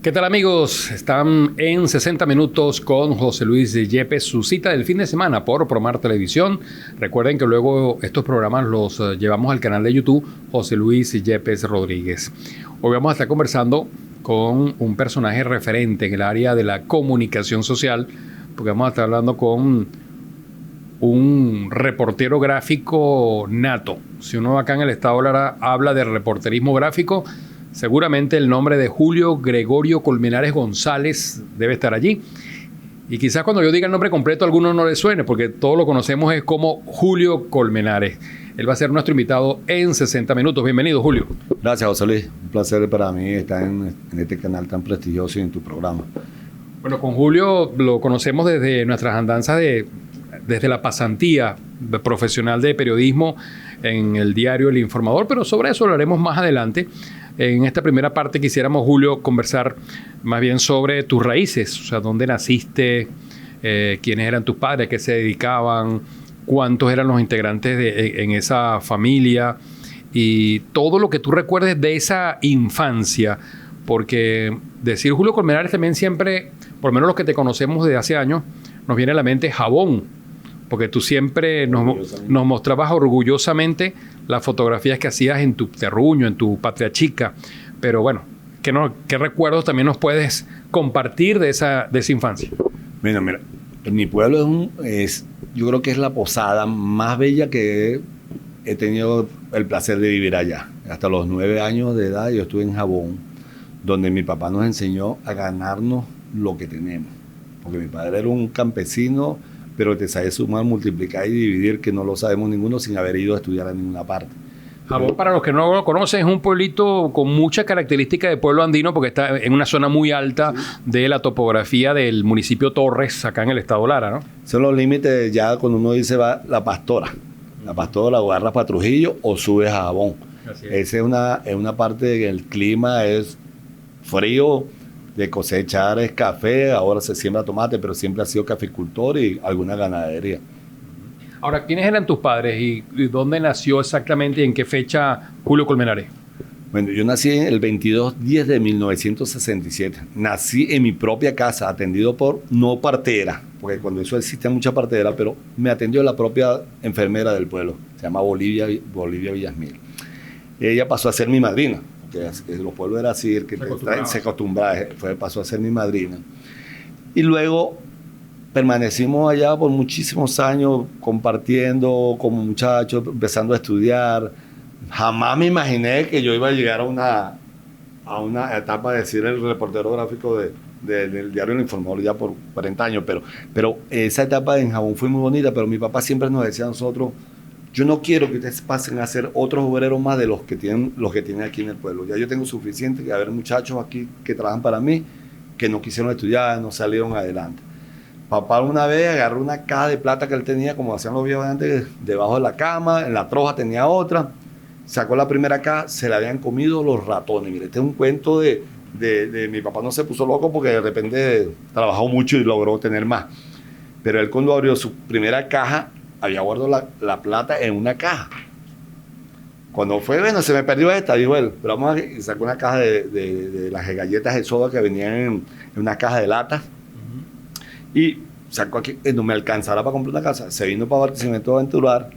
¿Qué tal, amigos? Están en 60 minutos con José Luis Yepes, su cita del fin de semana por Promar Televisión. Recuerden que luego estos programas los llevamos al canal de YouTube José Luis Yepes Rodríguez. Hoy vamos a estar conversando con un personaje referente en el área de la comunicación social, porque vamos a estar hablando con un reportero gráfico nato. Si uno acá en el estado Lara habla de reporterismo gráfico, seguramente el nombre de Julio Gregorio Colmenares González debe estar allí. Y quizás cuando yo diga el nombre completo a alguno no le suene, porque todos lo conocemos es como Julio Colmenares. Él va a ser nuestro invitado en 60 minutos. Bienvenido, Julio. Gracias, José Luis. Un placer para mí estar en este canal tan prestigioso y en tu programa. Bueno, con Julio lo conocemos desde nuestras andanzas desde la pasantía profesional de periodismo en el diario El Informador, pero sobre eso hablaremos más adelante. En esta primera parte quisiéramos, Julio, conversar más bien sobre tus raíces, o sea, dónde naciste, quiénes eran tus padres, a qué se dedicaban, cuántos eran los integrantes en esa familia y todo lo que tú recuerdes de esa infancia, porque decir Julio Colmenares también siempre, por lo menos los que te conocemos desde hace años, nos viene a la mente Jabón, porque tú siempre nos mostrabas orgullosamente las fotografías que hacías en tu terruño, en tu patria chica. Pero bueno, ¿qué recuerdos también nos puedes compartir de esa infancia? Mira, en mi pueblo yo creo que es la posada más bella que he tenido el placer de vivir allá. Hasta los 9 años de edad yo estuve en Jabón, donde mi papá nos enseñó a ganarnos lo que tenemos. Porque mi padre era un campesino, pero te sabe sumar, multiplicar y dividir, que no lo sabemos ninguno sin haber ido a estudiar a ninguna parte. Jabón, para los que no lo conocen, es un pueblito con muchas características de pueblo andino, porque está en una zona muy alta de la topografía del municipio Torres, acá en el estado Lara, ¿no? Son los límites ya cuando uno dice va La Pastora. La Pastora, o agarras para Trujillo o subes a Jabón. Esa es una parte que el clima es frío, de cosechar es café, ahora se siembra tomate, pero siempre ha sido caficultor y alguna ganadería. Ahora, ¿quiénes eran tus padres y dónde nació exactamente y en qué fecha Julio Colmenares? Bueno, yo nací el 22/10 de 1967. Nací en mi propia casa, atendido por, no partera, porque cuando eso existía mucha partera, pero me atendió la propia enfermera del pueblo, se llama Bolivia Villasmil. Ella pasó a ser mi madrina. Que los pueblos era así, el que se acostumbraba, pasó a ser mi madrina. Y luego permanecimos allá por muchísimos años compartiendo como muchachos, empezando a estudiar. Jamás me imaginé que yo iba a llegar a una etapa de ser el reportero gráfico del diario El Informador ya por 40 años, pero esa etapa en Jabón fue muy bonita, pero mi papá siempre nos decía a nosotros: yo no quiero que ustedes pasen a ser otros obreros más de los que tienen aquí en el pueblo. Ya yo tengo suficiente que haber muchachos aquí que trabajan para mí, que no quisieron estudiar, no salieron adelante. Papá una vez agarró una caja de plata que él tenía, como hacían los viejos antes, debajo de la cama, en la troja tenía otra, sacó la primera caja, se la habían comido los ratones. Mire, este es un cuento de mi papá. No se puso loco porque de repente trabajó mucho y logró tener más. Pero él, cuando abrió su primera caja, había guardado la plata en una caja. Cuando fue, bueno, se me perdió esta, dijo él, pero vamos a... Y sacó una caja de las galletas de soda que venían en una caja de latas. Y sacó aquí, no me alcanzará para comprar una casa. Se vino para Barquisimeto a aventurar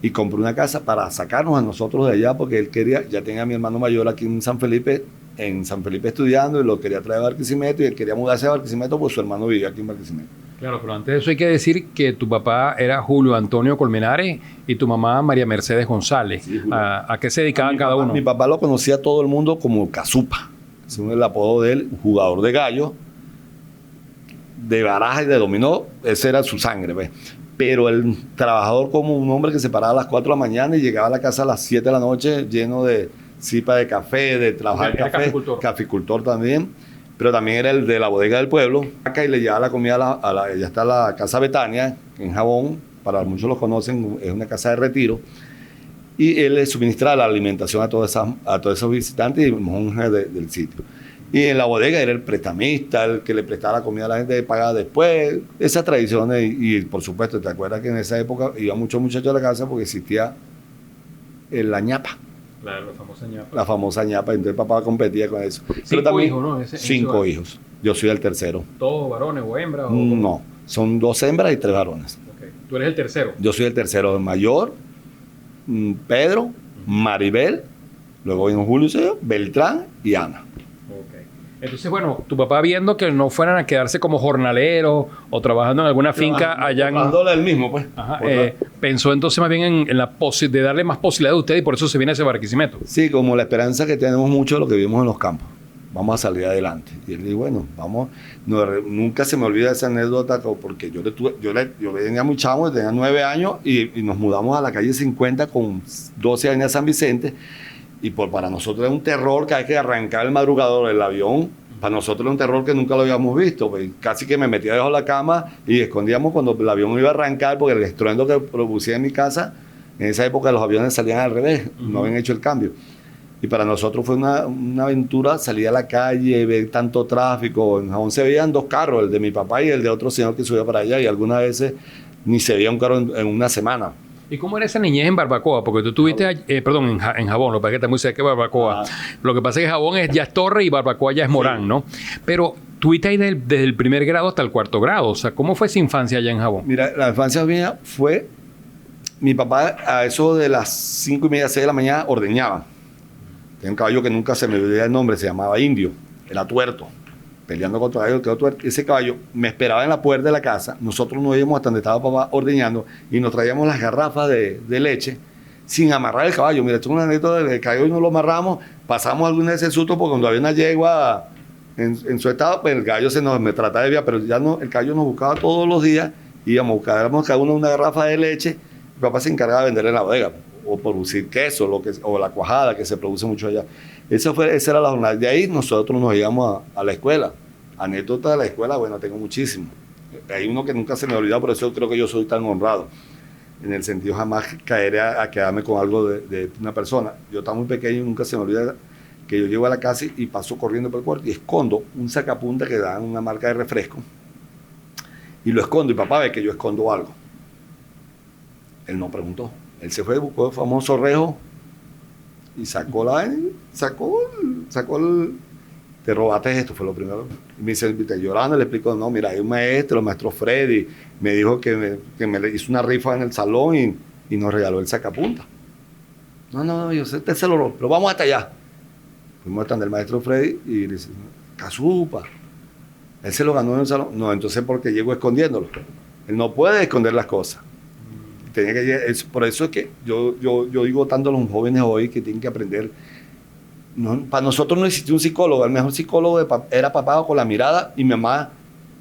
y compró una casa para sacarnos a nosotros de allá, porque él quería, ya tenía a mi hermano mayor aquí en San Felipe estudiando, y lo quería traer a Barquisimeto, y él quería mudarse a Barquisimeto, pues su hermano vivía aquí en Barquisimeto. Claro, pero antes de eso hay que decir que tu papá era Julio Antonio Colmenares y tu mamá María Mercedes González. Sí, ¿A qué se dedicaban cada uno? Mi papá lo conocía a todo el mundo como Cazupa, según el apodo de él, jugador de gallo, de baraja y de dominó, esa era su sangre, ¿ves? Pero el trabajador, como un hombre que se paraba a las 4 de la mañana y llegaba a la casa a las 7 de la noche lleno de cipa de café, de trabajar café, caficultor también. Pero también era el de la bodega del pueblo. Acá y le llevaba la comida ya está la Casa Betania, en Jabón, para muchos lo conocen, es una casa de retiro. Y él le suministraba la alimentación a todos esos visitantes y monjes del sitio. Y en la bodega era el prestamista, el que le prestaba la comida a la gente, pagaba después. Esas tradiciones, y por supuesto, ¿te acuerdas que en esa época iba muchos muchachos a la casa porque existía la ñapa? Claro, la famosa ñapa. La famosa ñapa, entonces papá competía con eso. Cinco hijos, ¿no? Cinco hijos. Yo soy el tercero. ¿Todos varones o hembras? No, son 2 hembras y 3 varones. Okay. ¿Tú eres el tercero? Yo soy el tercero, el mayor, Pedro, Maribel, luego vino Julio, Beltrán y Ana. Entonces, bueno, tu papá viendo que no fueran a quedarse como jornaleros o trabajando en alguna finca allá en... Trabajando el mismo, pues. Ajá, pensó entonces más bien en la de darle más posibilidad a usted y por eso se viene ese Barquisimeto. Sí, como la esperanza que tenemos mucho de lo que vivimos en los campos. Vamos a salir adelante. Y él dijo, bueno, vamos. Nunca se me olvida esa anécdota porque yo venía muy chamo, tenía 9 años y nos mudamos a la calle 50 con 12 años de San Vicente. Y para nosotros era un terror que hay que arrancar el madrugador del avión. Para nosotros era un terror que nunca lo habíamos visto. Pues casi que me metía debajo de la cama y escondíamos cuando el avión iba a arrancar, porque el estruendo que producía en mi casa, en esa época los aviones salían al revés, no habían hecho el cambio. Y para nosotros fue una aventura salir a la calle, ver tanto tráfico. En Jabón se veían 2 carros, el de mi papá y el de otro señor que subía para allá, y algunas veces ni se veía un carro en una semana. ¿Y cómo era esa niñez en Barbacoa? Porque tú tuviste, en Jabón, lo que pasa es que está muy cerca de Barbacoa. Lo que pasa es que Jabón ya es Torre y Barbacoa ya es Morán, sí, ¿no? Pero tuviste ahí desde el primer grado hasta el 4º grado. O sea, ¿cómo fue esa infancia allá en Jabón? Mira, la infancia mía fue... Mi papá a eso de las 5:30, 6 de la mañana ordeñaba. Tenía un caballo que nunca se me olvidó el nombre, se llamaba Indio. Era tuerto. Peleando contra ellos, quedó tuerto. Ese caballo me esperaba en la puerta de la casa. Nosotros nos íbamos hasta donde estaba papá ordeñando y nos traíamos las garrafas de leche sin amarrar el caballo. Mira, esto es una anécdota del caballo y no lo amarramos. Pasamos alguna vez el susto porque cuando había una yegua en su estado, pues el caballo me trataba de vía, pero ya no, el caballo nos buscaba todos los días. Íbamos a buscar cada uno una garrafa de leche. Mi papá se encargaba de vender en la bodega o producir queso o la cuajada que se produce mucho allá. Esa era la jornada. De ahí nosotros nos íbamos a la escuela. Anécdotas de la escuela, bueno, tengo muchísimo. Hay uno que nunca se me olvida, por eso creo que yo soy tan honrado. En el sentido jamás caeré a quedarme con algo de una persona. Yo estaba muy pequeño y nunca se me olvida que yo llego a la casa y paso corriendo por el cuarto y escondo un sacapunta que dan una marca de refresco. Y lo escondo y papá ve que yo escondo algo. Él no preguntó. Él se fue, buscó el famoso rejo y sacó el... Te robaste esto, fue lo primero. Y me dice, llorando, le explico, no, mira, hay un maestro, el maestro Freddy, me dijo que me hizo una rifa en el salón y nos regaló el sacapunta. No, yo sé, se lo robó, pero vamos hasta allá. Fuimos hasta el maestro Freddy y le dice, casupa, él se lo ganó en el salón. No, entonces porque llego escondiéndolo. Él no puede esconder las cosas. Tenía que, por eso es que yo digo tanto a los jóvenes hoy que tienen que aprender. No, para nosotros no existía un psicólogo. El mejor psicólogo era papá con la mirada y mi mamá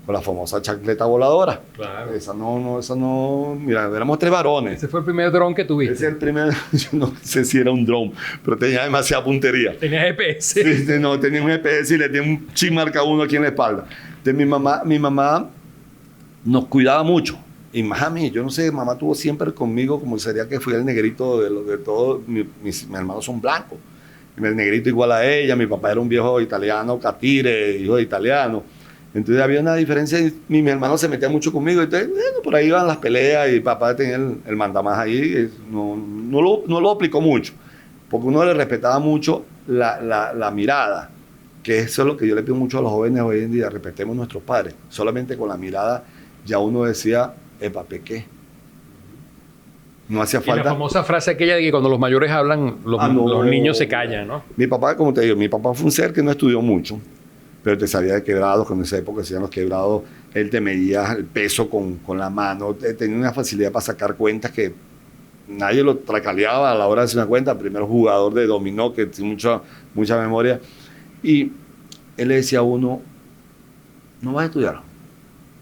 con la famosa chancleta voladora. Claro. Esa no. Mira, éramos 3 varones. Ese fue el primer dron que tuviste. Ese es el primer. Yo no sé si era un dron, pero tenía demasiada puntería. Tenía GPS. Sí, no, tenía un GPS y le tenía un chip marca 1 aquí en la espalda. Entonces mi mamá nos cuidaba mucho. Y más a mí, yo no sé, mamá tuvo siempre conmigo como sería que fui el negrito de todo. Mis hermanos son blancos. El negrito igual a ella, mi papá era un viejo italiano, catire, hijo de italiano. Entonces había una diferencia y mis hermanos se metían mucho conmigo. Entonces, bueno, por ahí iban las peleas y papá tenía el mandamás ahí. No lo aplicó mucho, porque uno le respetaba mucho la mirada, que eso es lo que yo le pido mucho a los jóvenes hoy en día, respetemos a nuestros padres. Solamente con la mirada ya uno decía, epa, pequé. No hacía falta. Y la famosa frase aquella de que cuando los mayores hablan, los niños se callan, ¿no? Mi papá, como te digo, mi papá fue un ser que no estudió mucho, pero te sabía de quebrados, cuando en esa época se los quebrados, él te medía el peso con la mano, tenía una facilidad para sacar cuentas que nadie lo tracaleaba a la hora de hacer una cuenta. Primero jugador de dominó, que tiene mucha memoria, y él le decía a uno, no vas a estudiar,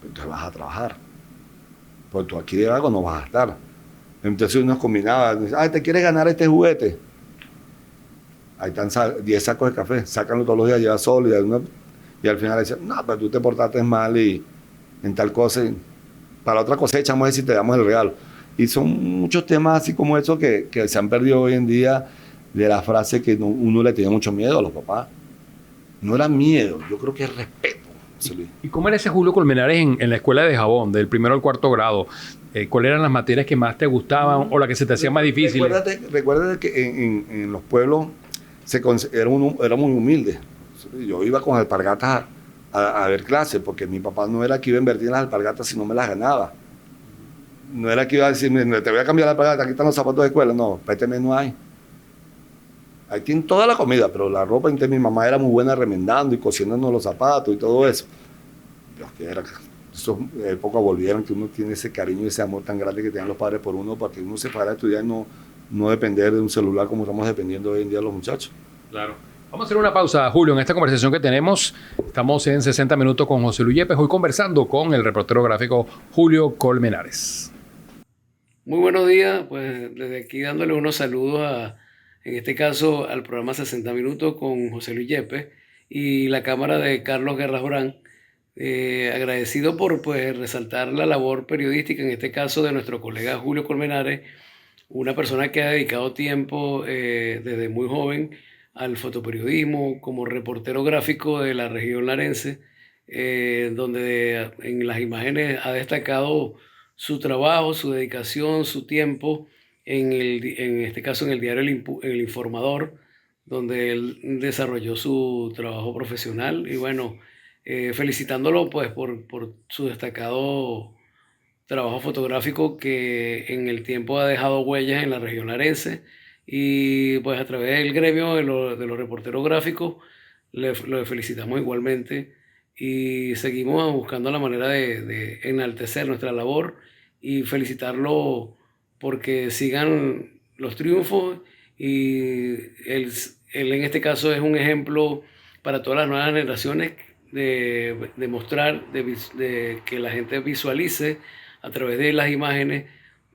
entonces vas a trabajar, porque tú aquí de algo no vas a estar. Entonces uno combinaba, ¿te quieres ganar este juguete? Ahí están 10 sacos de café, sácanlo todos los días, lleva solo y al final decían, no, pero tú te portaste mal y en tal cosa, y para otra cosecha vamos a ver si te damos el regalo. Y son muchos temas así como esos que se han perdido hoy en día, de la frase que uno le tenía mucho miedo a los papás. No era miedo, yo creo que es respeto. José Luis. ¿Y cómo era ese Julio Colmenares en la escuela de Jabón, del primero al cuarto grado? ¿Cuáles eran las materias que más te gustaban o las que se te hacían más difíciles? Recuérdate que en los pueblos era muy humilde. Yo iba con alpargatas a ver clases, porque mi papá no era que iba a invertir en las alpargatas si no me las ganaba. No era que iba a decir, te voy a cambiar la alpargata, aquí están los zapatos de escuela. No, péteme no hay. Ahí tienen toda la comida, pero la ropa, entonces mi mamá era muy buena remendando y cosiéndonos los zapatos y todo eso. Dios quiera que esas épocas volvieran, que uno tiene ese cariño y ese amor tan grande que tenían los padres por uno, para que uno se fuera a estudiar y no depender de un celular como estamos dependiendo hoy en día los muchachos. Claro. Vamos a hacer una pausa, Julio, en esta conversación que tenemos. Estamos en 60 minutos con José Luis Yepes, hoy conversando con el reportero gráfico Julio Colmenares. Muy buenos días, pues desde aquí dándole unos saludos en este caso al programa 60 Minutos con José Luis Yepes y la cámara de Carlos Guerra Jorán. Agradecido por pues resaltar la labor periodística, en este caso de nuestro colega Julio Colmenares, una persona que ha dedicado tiempo desde muy joven al fotoperiodismo como reportero gráfico de la región larense, donde en las imágenes ha destacado su trabajo, su dedicación, su tiempo, en este caso en el diario El Informador, donde él desarrolló su trabajo profesional. Y bueno, felicitándolo pues por su destacado trabajo fotográfico que en el tiempo ha dejado huellas en la región larense. Y pues a través del gremio de los reporteros gráficos lo felicitamos igualmente y seguimos buscando la manera de enaltecer nuestra labor y felicitarlo porque sigan los triunfos, y él en este caso es un ejemplo para todas las nuevas generaciones de mostrar, de que la gente visualice a través de las imágenes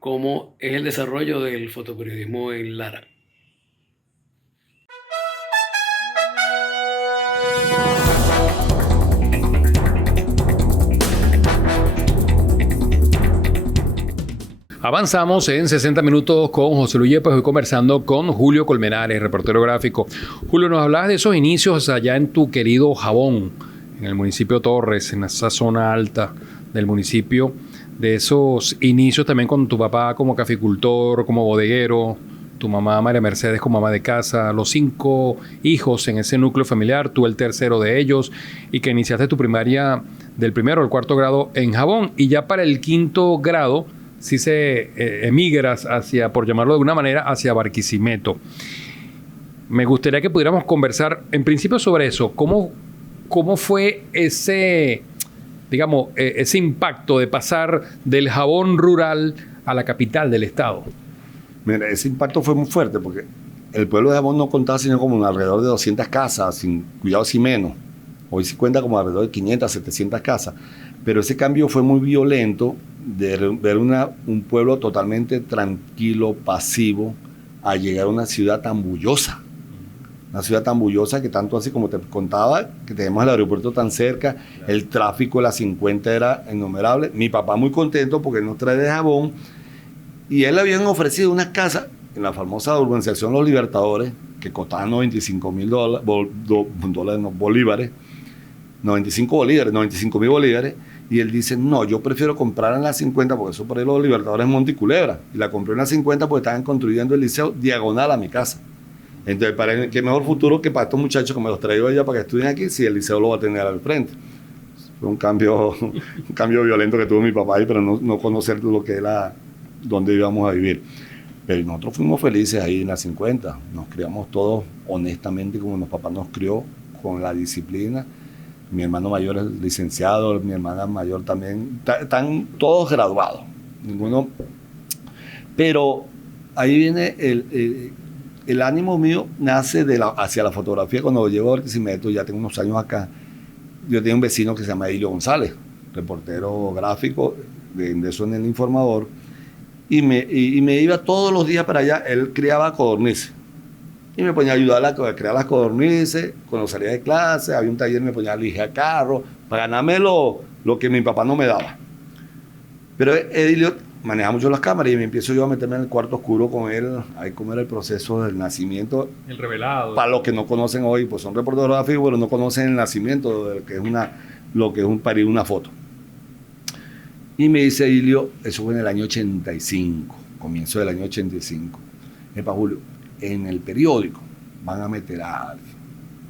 cómo es el desarrollo del fotoperiodismo en Lara. Avanzamos en 60 minutos con José Luis Yepes, hoy conversando con Julio Colmenares, reportero gráfico. Julio, nos hablabas de esos inicios allá en tu querido Jabón, en el municipio de Torres, en esa zona alta del municipio, de esos inicios también con tu papá como caficultor, como bodeguero, tu mamá María Mercedes como ama de casa, los 5 hijos en ese núcleo familiar, tú el tercero de ellos, y que iniciaste tu primaria del primero al cuarto grado en Jabón, y ya para el quinto grado si se emigras hacia, por llamarlo de alguna manera, hacia Barquisimeto. Me gustaría que pudiéramos conversar en principio sobre eso. ¿Cómo fue ese, digamos, ese impacto de pasar del Jabón rural a la capital del estado? Mira, ese impacto fue muy fuerte porque el pueblo de Jabón no contaba sino como alrededor de 200 casas, sin cuidado, sin menos. Hoy se cuenta como alrededor de 500, 700 casas. Pero ese cambio fue muy violento de ver un pueblo totalmente tranquilo, pasivo, a llegar a una ciudad tan bullosa. Una ciudad tan bullosa que tanto así como te contaba, que tenemos el aeropuerto tan cerca, el tráfico de la 50 era innumerable. Mi papá muy contento porque él nos trae de Jabón y él le habían ofrecido una casa en la famosa urbanización Los Libertadores, que costaban $95,000 bolívares, 95,000 bolívares, y él dice, no, yo prefiero comprar en la 50, porque eso por ahí Los Libertadores es Monte y Culebra, y la compré en la 50 porque estaban construyendo el liceo diagonal a mi casa. Entonces, para él, qué mejor futuro que para estos muchachos que me los traigo allá para que estudien aquí, si el liceo lo va a tener al frente. Fue un cambio violento que tuvo mi papá ahí, pero no conocer lo que era, dónde íbamos a vivir. Pero nosotros fuimos felices ahí en la 50, nos criamos todos honestamente como nuestro papá nos crió, con la disciplina. Mi hermano mayor es licenciado, mi hermana mayor también, están todos graduados, ninguno. Pero ahí viene el ánimo mío, nace hacia la fotografía. Cuando llego a Barquisimeto, ya tengo unos años acá, yo tenía un vecino que se llama Elio González, reportero gráfico, de eso en El Informador, y me iba todos los días para allá. Él criaba codornices. Y me ponía a ayudar a crear las codornices. Cuando salía de clase, había un taller, me ponía a lijar carro, para ganarme lo que mi papá no me daba. Pero Edilio manejaba mucho las cámaras y me empiezo yo a meterme en el cuarto oscuro con él, ahí cómo era el proceso del nacimiento. El revelado. Para los que no conocen hoy, pues son reporteros gráficos, pero no conocen el nacimiento, que es lo que es un parir una foto. Y me dice Ilio, eso fue en el año 85, comienzo del año 85. Para Julio, en el periódico van a meter a alguien.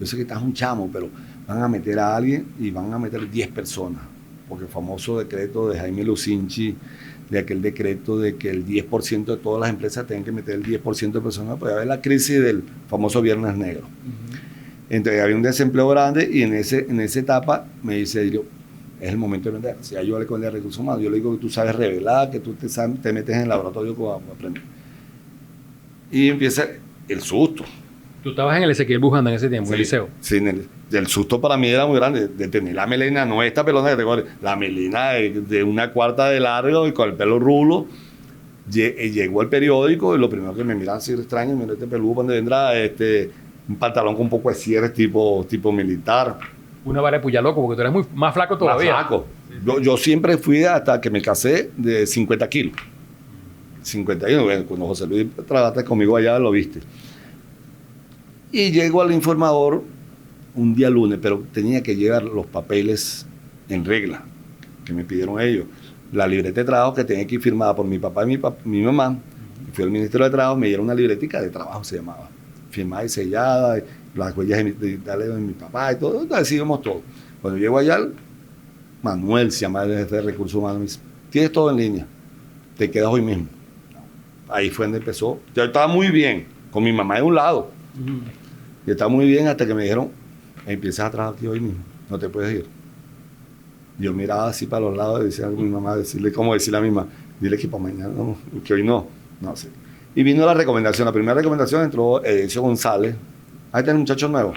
Yo sé que estás un chamo, pero van a meter a alguien y van a meter 10 personas. Porque el famoso decreto de Jaime Lucinchi, de aquel decreto de que el 10% de todas las empresas tienen que meter el 10% de personas, pues haber la crisis del famoso Viernes Negro. Entonces había un desempleo grande y en esa etapa me dice Ilio, es el momento de vender. Si yo hablé con el de recursos humanos, yo le digo que tú sabes revelar, que tú te metes en el laboratorio para aprender. Y empieza el susto. Tú estabas en el Ezequiel Bujanda en ese tiempo, Sí, en el liceo. Sí, el susto para mí era muy grande, de tener la melena, no esta pelona que tengo, la melena de una cuarta de largo y con el pelo rulo. Llegó el periódico y lo primero que me miran así extraño, mira este peludo, ¿dónde vendrá? Un pantalón con un poco de cierre tipo militar. Una vara de puya loco, porque tú eres más flaco todavía. Más flaco. Yo siempre fui hasta que me casé de 50 kilos. 51, bueno, cuando José Luis trabajaste conmigo allá lo viste. Y llego al informador un día lunes, pero tenía que llevar los papeles en regla que me pidieron ellos. La libreta de trabajo que tenía que ir firmada por mi papá y mi mamá. Fui al Ministerio de Trabajo, me dieron una libretica de trabajo, se llamaba. Firmada y sellada, las huellas digitales de mi papá y todo, decidimos todo. Cuando llego allá, Manuel, se llama el jefe de recursos humanos, me dice, tienes todo en línea, te quedas hoy mismo. Ahí fue donde empezó. Yo estaba muy bien, con mi mamá de un lado. Yo estaba muy bien hasta que me dijeron, empiezas a trabajar aquí hoy mismo, no te puedes ir. Yo miraba así para los lados y decía a mi mamá, decirle a mi mamá, dile que para mañana, no, que hoy no sé. Y vino la recomendación, la primera recomendación entró Edencio González. Ahí está el muchacho nuevo.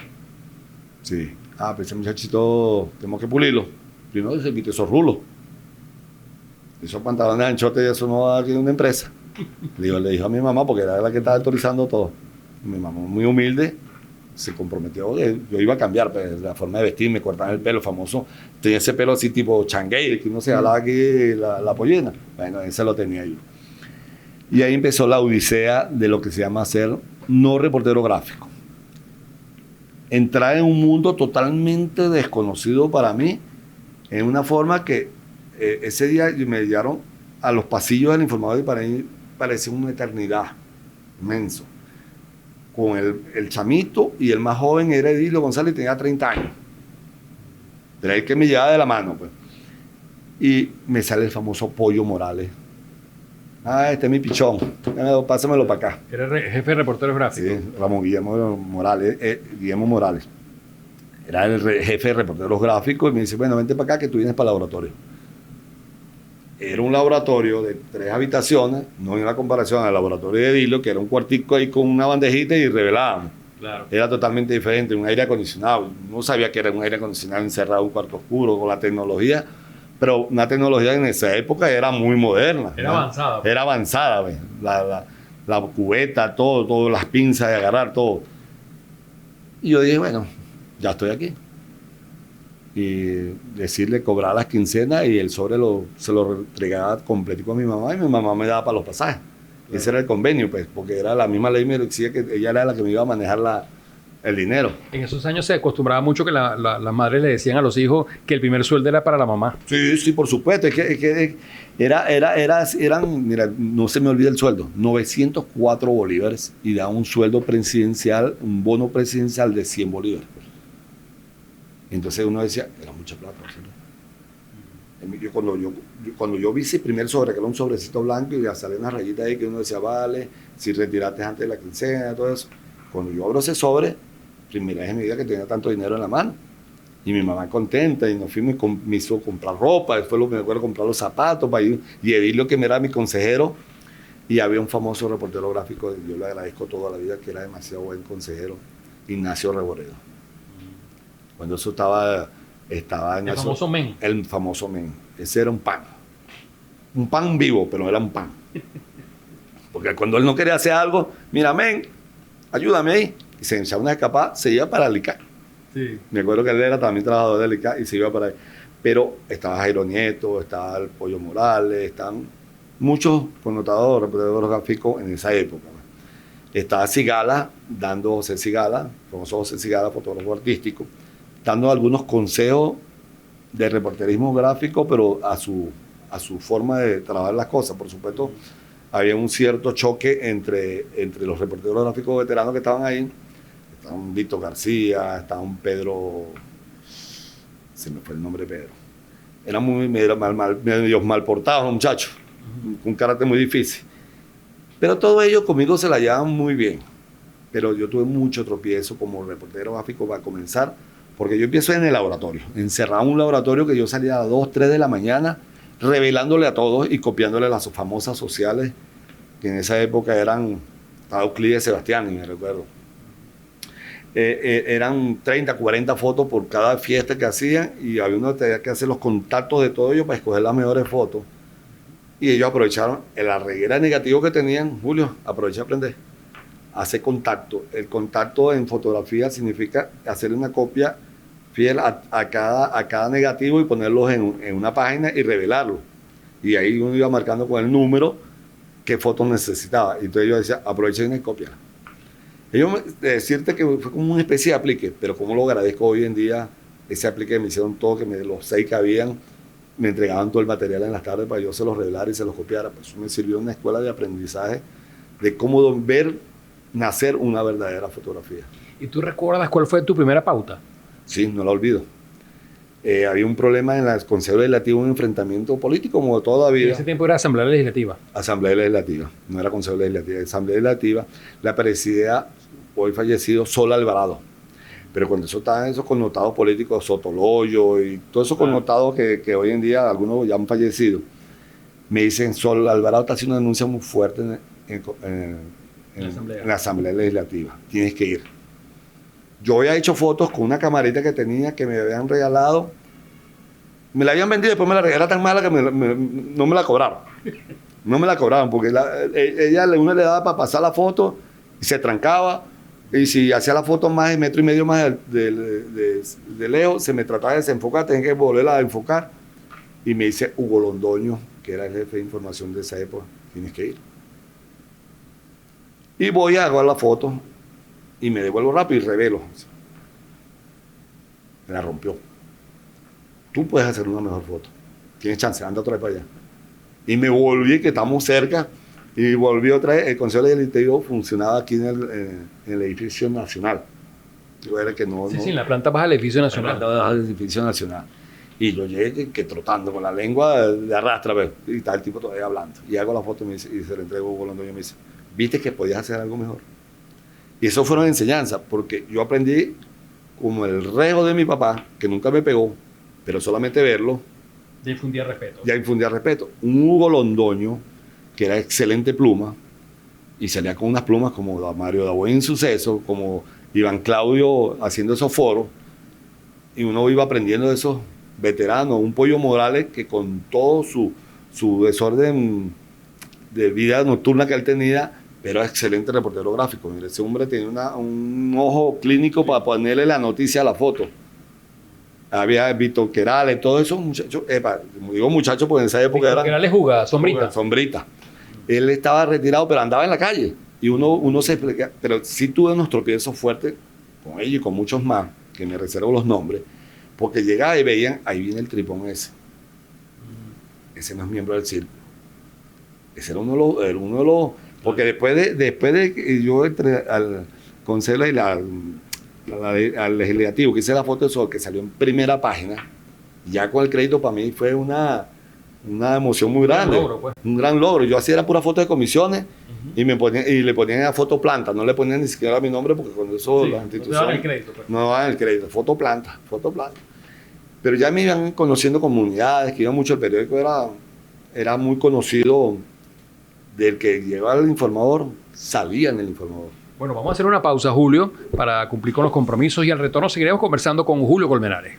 Sí. Pero ese muchachito tenemos que pulirlo. Primero se quitó esos rulos. Esos pantalones anchotes, eso no va aquí en una empresa. Le dijo a mi mamá, porque era la que estaba autorizando todo. Mi mamá, muy humilde, se comprometió que yo iba a cambiar pues, la forma de vestirme, cortar el pelo, famoso. Tenía ese pelo así tipo changuey, que uno se jalaba aquí la pollina. Bueno, ese lo tenía yo. Y ahí empezó la odisea de lo que se llama ser no reportero gráfico. Entrar en un mundo totalmente desconocido para mí, en una forma que ese día me llevaron a los pasillos del informador y para mí parecía una eternidad, inmenso. Con el chamito y el más joven era Edilio González, tenía 30 años. Era el que me llevaba de la mano. Pues. Y me sale el famoso Pollo Morales. Este es mi pichón. Pásamelo para acá. Era jefe de reporteros gráficos. Sí, Ramón Guillermo Morales. Guillermo Morales. Era el jefe de reporteros gráficos y me dice, bueno, vente para acá que tú vienes para el laboratorio. Era un laboratorio de 3 habitaciones, no en la comparación al laboratorio de Edilio, que era un cuartico ahí con una bandejita y revelábamos. Claro. Era totalmente diferente, un aire acondicionado. No sabía que era un aire acondicionado encerrado en un cuarto oscuro con la tecnología. Pero una tecnología en esa época era muy moderna. Era avanzada. Era avanzada, ¿ves? La cubeta, todo, las pinzas de agarrar, todo. Y yo dije, bueno, ya estoy aquí. Y decirle cobrar las quincenas y el sobre se lo entregaba completico a mi mamá y mi mamá me daba para los pasajes. Claro. Ese era el convenio, pues, porque era la misma ley, me decía que ella era la que me iba a manejar el dinero. En esos años se acostumbraba mucho que las madres le decían a los hijos que el primer sueldo era para la mamá. Sí, por supuesto. Es que eran, mira, no se me olvida el sueldo, 904 bolívares y da un sueldo presidencial, un bono presidencial de 100 bolívares. Entonces uno decía, era mucha plata. ¿Sí? Cuando yo vi ese primer sobre, que era un sobrecito blanco y ya salía una rayita ahí que uno decía, vale, si retiraste antes de la quincena, todo eso. Cuando yo abro ese sobre, primera vez en mi vida que tenía tanto dinero en la mano. Y mi mamá contenta, y nos fuimos y me hizo comprar ropa, después me acuerdo comprar los zapatos para ir, y Edilio, que era mi consejero, y había un famoso reportero gráfico, yo le agradezco toda la vida, que era demasiado buen consejero, Ignacio Reboredo. Cuando eso estaba en el famoso men. El famoso men. Ese era un pan vivo, pero no era un pan. Porque cuando él no quería hacer algo, mira, men, ayúdame ahí. Y se echaba una escapada, se iba para el ICA. Sí. Me acuerdo que él era también trabajador del ICA y se iba para ahí. Pero estaba Jairo Nieto, estaba el Pollo Morales, están muchos connotados reporteros gráficos en esa época. Estaba Cigala, famoso José Cigala, fotógrafo artístico, dando algunos consejos de reporterismo gráfico, pero a su forma de trabajar las cosas. Por supuesto, había un cierto choque entre los reporteros gráficos veteranos que estaban ahí. Estaba un Víctor García, estaba un Pedro, se me fue el nombre de Pedro. Eran muy medios mal portados los muchachos, un carácter muy difícil. Pero todos ellos conmigo se la llevaban muy bien. Pero yo tuve mucho tropiezo como reportero gráfico para comenzar, porque yo empiezo en el laboratorio, encerrado en un laboratorio que yo salía a las 2, 3 de la mañana, revelándole a todos y copiándole las famosas sociales, que en esa época eran Euclides Sebastián, me recuerdo. Eran 30, 40 fotos por cada fiesta que hacían y había uno que tenía que hacer los contactos de todo ellos para escoger las mejores fotos. Y ellos aprovecharon el arreguera negativo que tenían. Julio, aprovecha a aprender. Hacer contacto. El contacto en fotografía significa hacer una copia fiel a cada negativo y ponerlos en una página y revelarlo. Y ahí uno iba marcando con el número qué fotos necesitaba. Y entonces yo decía, aprovechen y copia. Ellos, decirte que fue como una especie de aplique, pero como lo agradezco hoy en día, ese aplique me hicieron todo, que los 6 que habían, me entregaban todo el material en las tardes para yo se los revelara y se los copiara. Pues eso me sirvió una escuela de aprendizaje de cómo ver nacer una verdadera fotografía. ¿Y tú recuerdas cuál fue tu primera pauta? Sí, no la olvido. Había un problema en el Consejo Legislativo, un enfrentamiento político como toda la vida. En ese tiempo era Asamblea Legislativa. Asamblea Legislativa, no era Consejo Legislativo, Asamblea Legislativa. La presidía, hoy fallecido, Sol Alvarado. Pero cuando eso estaba en esos connotados políticos, Sotoloyo y todos esos connotados que hoy en día algunos ya han fallecido, me dicen, Sol Alvarado está haciendo una denuncia muy fuerte en la Asamblea Legislativa. Tienes que ir. Yo había hecho fotos con una camarita que tenía, que me habían regalado. Me la habían vendido y después me la regalaron tan mala que no me la cobraron. No me la cobraron porque uno le daba para pasar la foto y se trancaba. Y si hacía la foto más de 1,5 metros más de lejos, se me trataba de desenfocar, tenía que volverla a enfocar. Y me dice Hugo Londoño, que era el jefe de información de esa época, tienes que ir. Y voy a agarrar la foto y me devuelvo rápido y revelo. Me la rompió. Tú puedes hacer una mejor foto. Tienes chance, anda otra vez para allá. Y me volví, que estamos cerca, y volví otra vez. El Consejo Legislativo funcionaba aquí en el edificio nacional. Yo era que no, sí, en la planta baja del edificio nacional. La planta baja del edificio nacional. Y yo llegué que trotando con la lengua de arrastra, y está el tipo todavía hablando. Y hago la foto y se la entrego a Hugo Londoño y me dice, ¿viste que podías hacer algo mejor? Y eso fueron enseñanzas, porque yo aprendí como el rego de mi papá, que nunca me pegó, pero solamente verlo. Ya infundía respeto. Ya infundía respeto. Un Hugo Londoño, que era excelente pluma, y salía con unas plumas como Mario Davoy en Suceso, como Iván Claudio haciendo esos foros, y uno iba aprendiendo de esos veteranos. Un Pollo Morales que con todo su desorden de vida nocturna que él tenía, pero era excelente reportero gráfico. Mire, ese hombre tenía un ojo clínico para ponerle la noticia a la foto. Había Víctor Querales, todos esos muchachos, digo muchachos porque en esa época era... Querales jugaba, Sombrita. Sombrita. Él estaba retirado, pero andaba en la calle. Y uno se explica, pero sí tuve unos tropiezos fuertes con ellos y con muchos más, que me reservo los nombres, porque llegaba y veían, ahí viene el tripón ese. Ese no es miembro del círculo. Ese era uno de los porque después de que yo entré al Consejo y al Legislativo, que hice la foto de eso, que salió en primera página, ya con el crédito para mí fue una emoción muy grande. Un gran logro. Yo hacía era pura foto de comisiones y le ponían a foto planta, no le ponían ni siquiera mi nombre porque cuando eso las instituciones no daban el crédito. Pues. No daban el crédito, foto planta. Pero ya me iban conociendo comunidades, que iba mucho, el periódico era muy conocido. Del que llevaba el informador, salía en el informador. Bueno, vamos a hacer una pausa, Julio, para cumplir con los compromisos y al retorno seguiremos conversando con Julio Colmenares.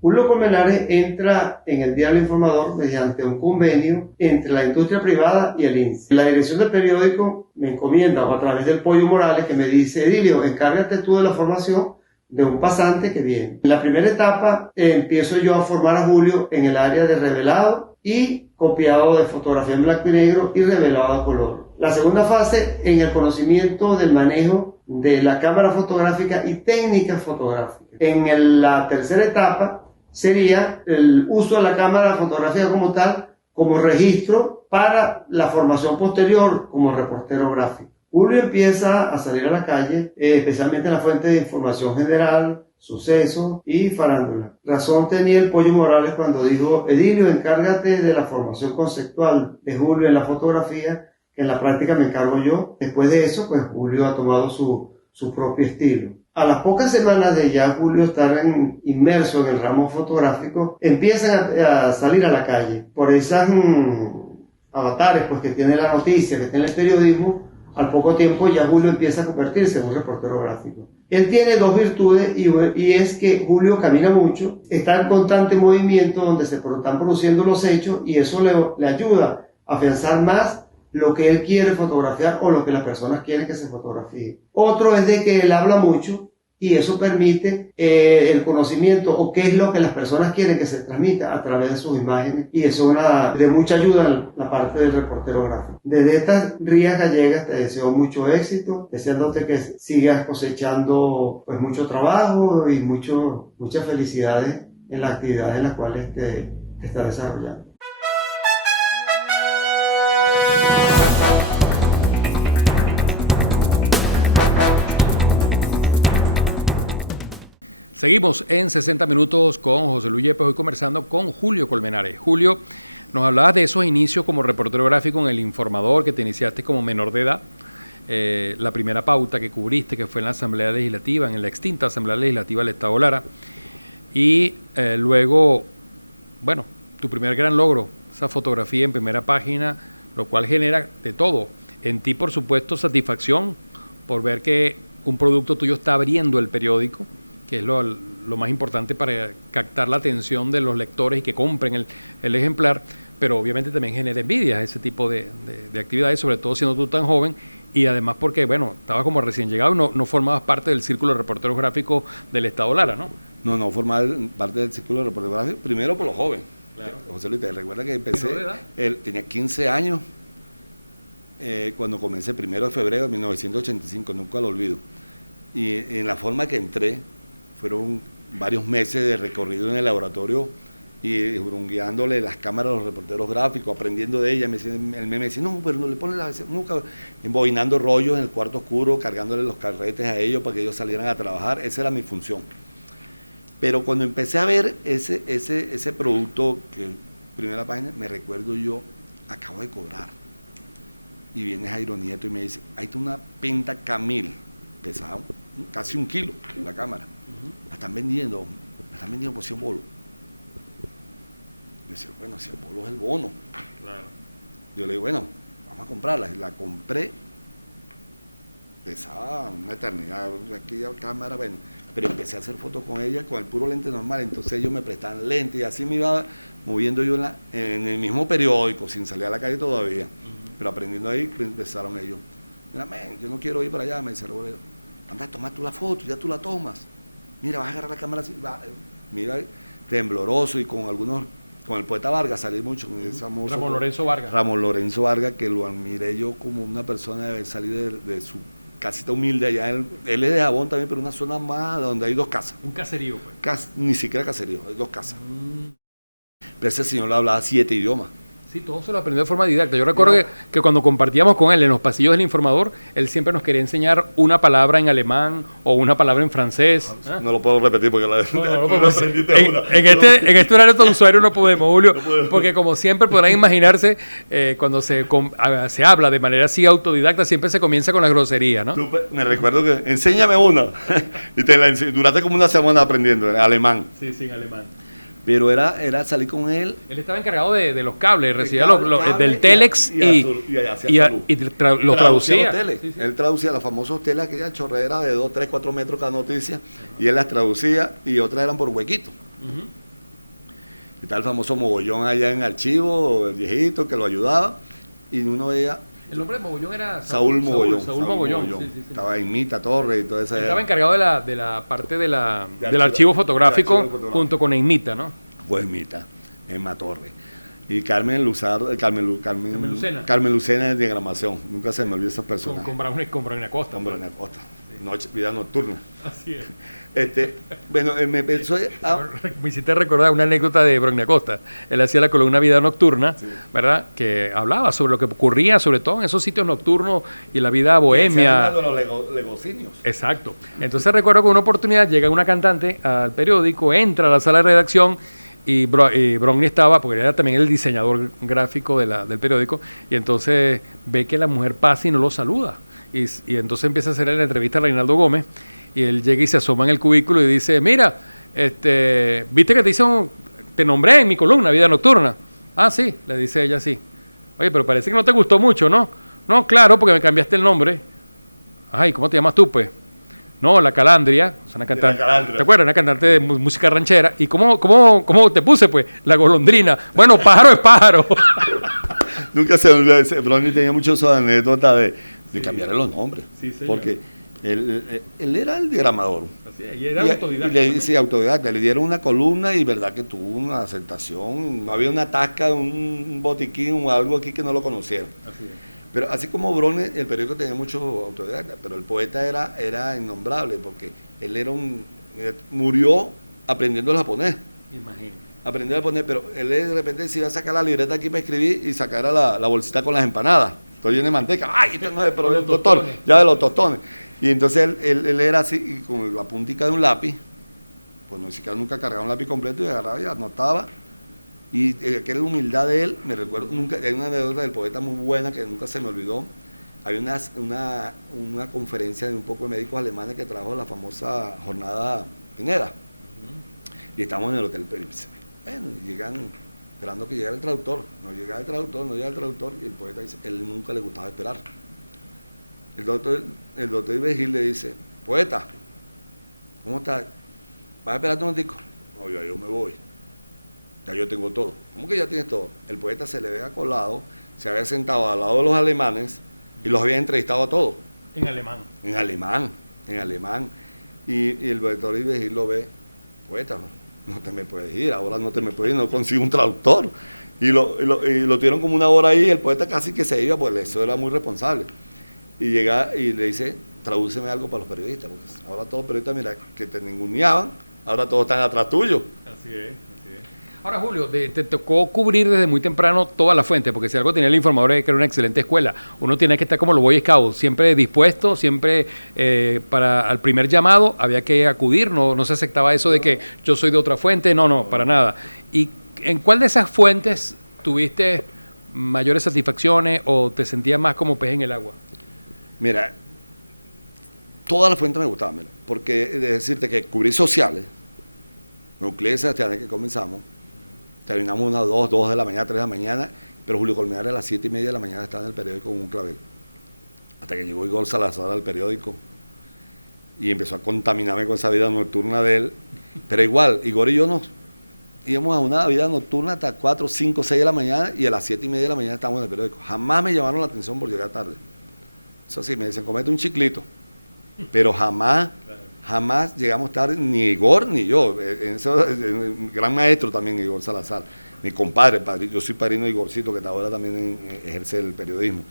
Julio Colmenares entra en el Diario Informador mediante un convenio entre la industria privada y el INSS. La dirección del periódico me encomienda a través del Pollo Morales que me dice, Edilio, encárgate tú de la formación de un pasante que viene. En la primera etapa empiezo yo a formar a Julio en el área de revelado y copiado de fotografía en blanco y negro y revelado a color. La segunda fase en el conocimiento del manejo de la cámara fotográfica y técnicas fotográficas. En la tercera etapa sería el uso de la cámara fotográfica como tal, como registro para la formación posterior como reportero gráfico. Julio empieza a salir a la calle, especialmente en la fuente de información general, sucesos y farándula. Razón tenía el Pollo Morales cuando dijo: Edilio, encárgate de la formación conceptual de Julio en la fotografía, que en la práctica me encargo yo. Después de eso, pues Julio ha tomado su propio estilo. A las pocas semanas de ya Julio estar inmerso en el ramo fotográfico, empiezan a salir a la calle por esas avatares pues, que tiene la noticia, que tiene el periodismo. Al poco tiempo ya Julio empieza a convertirse en un reportero gráfico. Él tiene dos virtudes y es que Julio camina mucho, está en constante movimiento donde se están produciendo los hechos y eso le ayuda a afianzar más lo que él quiere fotografiar o lo que las personas quieren que se fotografíe. Otro es de que él habla mucho y eso permite el conocimiento o qué es lo que las personas quieren que se transmita a través de sus imágenes, y eso es de mucha ayuda en la parte del reportero gráfico. Desde estas Rías Gallegas te deseo mucho éxito, deseándote que sigas cosechando pues mucho trabajo y muchas felicidades en las actividades en las cuales te estás desarrollando. Seguimos en 60 minutos con José Luis Yepes, hoy conversando con Julio Colmenares. Julio, nos hablabas de esos inicios como reportero gráfico en El Informador, que te iniciaste como menor de edad. La primera pauta que cubriste, que fue en la Asamblea Legislativa, en la extinta Asamblea Legislativa del Estado Lara. Y luego, bueno, tu primer gran logro, esa fotografía en primera página, lo cual genera de todo. En ti, por supuesto, satisfacción por ver que un producto tuyo está abriendo el periódico, que es lo más importante para captar la atención de los lectores y que compren el ejemplar, pero obviamente también genera envidia ese tipo de actividades, sobre todo siendo tú tan joven, y además porque, bueno, estabas como recién llegado y no formabas parte del círculo de reporteros gráficos del Estado Lara, ¿no? No formaba parte del círculo de reporteros gráficos, primero por los jóvenes. Claro. José Luis, te recuerda que empecé, él tenía 15 años cuando comencé, 1 de febrero de 1985, nunca lo olvido. Y en la forma que entré, fueron varios meses de recorrido en el laboratorio y guiándole las cámaras a los reporteros gráficos, aprendiendo de ella. Él me decía, no, pero no le pones nunca, embobinando rollos en el cuarto oscuro, cargándole los carretes a ellos para que ellos salieran a trabajar. Esa era mi función. Pero cuando empecé a ver ese producto, que primera página, me recuerdo yo, acabo de cobrar. Y viene Jairo Nieto y me dice, ahí está una Penta 1000, pesada casi 1 kilo la cámara. La están vendiendo por 100 bolos. Yo decía, bueno, 100 bolos es el bono. Claro. Yo le digo, bueno, vamos a comprarla. La compré, pesaba una eternidad, aquella cámara, bueno, pero empecé a hacer fotos con ella con el puro lente normal, entonces ellos me prestaban lentes y así me iba moviendo yo en el mismo periódico, sin salir a la calle todavía. Pero aprendiendo ahí, empezaron ellos. Mira, yo no quiero ir para allá, me dice, anda a tomar tú la foto, ya tú la tomas. Mira, vas a agarrar la cámara así, mira, tembloroso, y con el poeta Vargas salí mucho, con ese famoso Ramón Lorenzo Vargas, que lo admiré yo como una persona de salir de su casita humilde allá. Él es de Jabón también, pero una zona más donde hay 2 casas. Un caserío, pues. Ni siquiera caserío, hay 2 casas. Pero ese señor le hablaba 7 idiomas. Sí, todo se lo aprendió de forma didacta. Yo recuerdo que cuando compartíamos con él en los pasillos del Informador, él siempre nos quería enseñar una palabra en alemán o una palabra en francés. No lo puedo repetir porque en este horario tan usuario no podemos, Julio, porque como siempre podrán imaginarse, cuando se habla de manera así autodidacta, siempre se comienza con la grosería, ¿no? Me recuerdo que enséñame una y duraste como una semana aprendiendo en alemán. Sí, en alemán. Pero era salir con él. Él estaba encargado de los cables, recibía del Telex y los traducía. Sí. Él traducía los famosos teles, aquella chorrera de 2, 3, 4 metros cada noticia, y él las traducía, y otras eran por huequitos. Está el famoso Mogollón allá en archivo, el viejito que lo ayudaba, y uno veía. El nombre de Mogollón era Saúl Mogollón. Saúl Mogollón. Sí. Estaba en Mita Torre y toda esa. Estaba encargado de la parte del archivo fotográfico junto con Einmita, ¿no? Pues Mita, en Matorre. Y Carmen Lucena. Carmen Lucena de diagramación. Nunca se me olvidó esas personas. Con Brauna Costa. Con Brauna Costa. vida nocturna. Así es. Bueno, me pensó... Me hiciste recordar una anécdota de Brogni Acosta. Él hacía la columna Vida Nocturna, Sí. ¿verdad? Que hablaba sobre lo que ocurría, sobre todo en esos sitios nocturnos y la vida bohemia. Con los legocinios. Exacto. Entonces recuerdo que una oportunidad llega una cantante al periódico, entra a la sala de redacción y Brogni estaba, porque era también el diseñador gráfico del periódico, y entonces ve que la mujer pasa y no lo saluda. Y entonces empieza a hacer la entrevista a Reinaldo Gómez, y él llega y se asoma en el cubículo y dice, mira, viste que te nombré en mi columna, Vida Nocturna. Ah, sí, le dice ella así. Oye, pero parece que no te gustó mucho, ¿no? No, claro, porque me cambiaste el nombre. Ay, ¿cómo te llamas tú, pues? No, La Calandria, o sea, una cantante, ¿te acuerdas? Una cantante de música ranchera. ¿Y cómo te puse, pues? La Golondrina. Bueno, pájaro es pájaro. Nunca se me olvidó, Brogni tenía muchas anécdotas de cambiarle los nombres. Sí, señor. Porque él era el diagramador. Así es, y era autodidacta. Sí, autodidacta. Le dieron una columna y verdad que tuvo una aceptación. No había una tasca, un botiquín o algo aquí que no lo conocieran. Así es. Pero así como Brogni, el periódico tenía muchos autodidactas, pero el poeta era innombrable porque él murió aprendiendo el japonés. Imagino. Aprendió a poner, pero él de repente se iba a sacar la libreta aquí para escribir y sacara la bolsita con las empanadas. Esto lleno de manteca. ¡Ay, esto no es pero el doctor! Ya de los tostones. Y entonces él era así, y con la puntica de un lápiz, pues no siquiera nunca cargaba un lápiz completo y agarraba y anotaba. Y aquella humildad de él, me recuerdo, hay una anécdota del poeta muy buena que nunca se me olvidó. Había una conferencia de un poco de médicos alemanes que trajo la famosa jornada Pineda. Y estamos en el Hotel Perips. Bueno, llegan esperando que llegara el traductor. No llega el traductor, y el poeta dice, él nunca le gustaba esperar. El doctor Ibegil le dice, poeta, ¿cómo estás? ¿Vas a esperar un momentico? No, yo me voy. Ya yo tengo todo. ¿Cómo que ya tienes todo? El poeta se le había colado, se había sentado al lado de los alemanes y los había entrevistado a todos. En alemán. En alemán. Y el doctor Ibegil lo ve, poeta, no te me puedes ir, ahora no te me puedes ir, no consigo un traductor. Y lo tuvieron como una hora ahí, y el poeta casi que se iba, pues eso era muy responsable. Y llega y le dice, tradúceme algo para los periodistas, porque ahora todos los periodistas, mira, que te ninguneaban, ahora todos están atrás tuyo. Así es. Ahora, Julio, te tocó cubrir desde muy temprano toda la fuente, porque si algo tenía el Informador es que era una excelente escuela. Uno tiene que estar como los Boy Scouts, siempre dispuesto, siempre al primer llamado había que acudir, no se aceptaba eso de que yo soy de otra fuente, no, para nada. ¿Y en cuál de esas fuentes tuviste mayores satisfacciones o te sentías más como pez en el agua? Mira, todas las fuentes me gustaban, mira, porque de decirte que cubrí sociales, Nuclear Sebastián, que comenzamos, terminamos unas 2 de la mañana, 3 de la mañana, pero Julio Colmenares a las 7:30 de la mañana estaba en el periódico con un clavel. Hasta que llegó Igor Salazar al periódico y empezó a contaminarme con esa vida nocturna de él. Pero igual, Igor y yo nos íbamos a una vida nocturna hasta 4, 5, 6 de la mañana y a las 7:30 de la mañana estábamos en el periódico. Jamás me llamaron la atención por llegar tarde. Eso sí, me dicen, comete un chiclito. Pero jamás llegamos tarde, ni Igor ni yo. El gran maestro también, Igor Salazar, mi compadre, yo soy padrino de Igorcito, que ahora también ejerce el periodismo.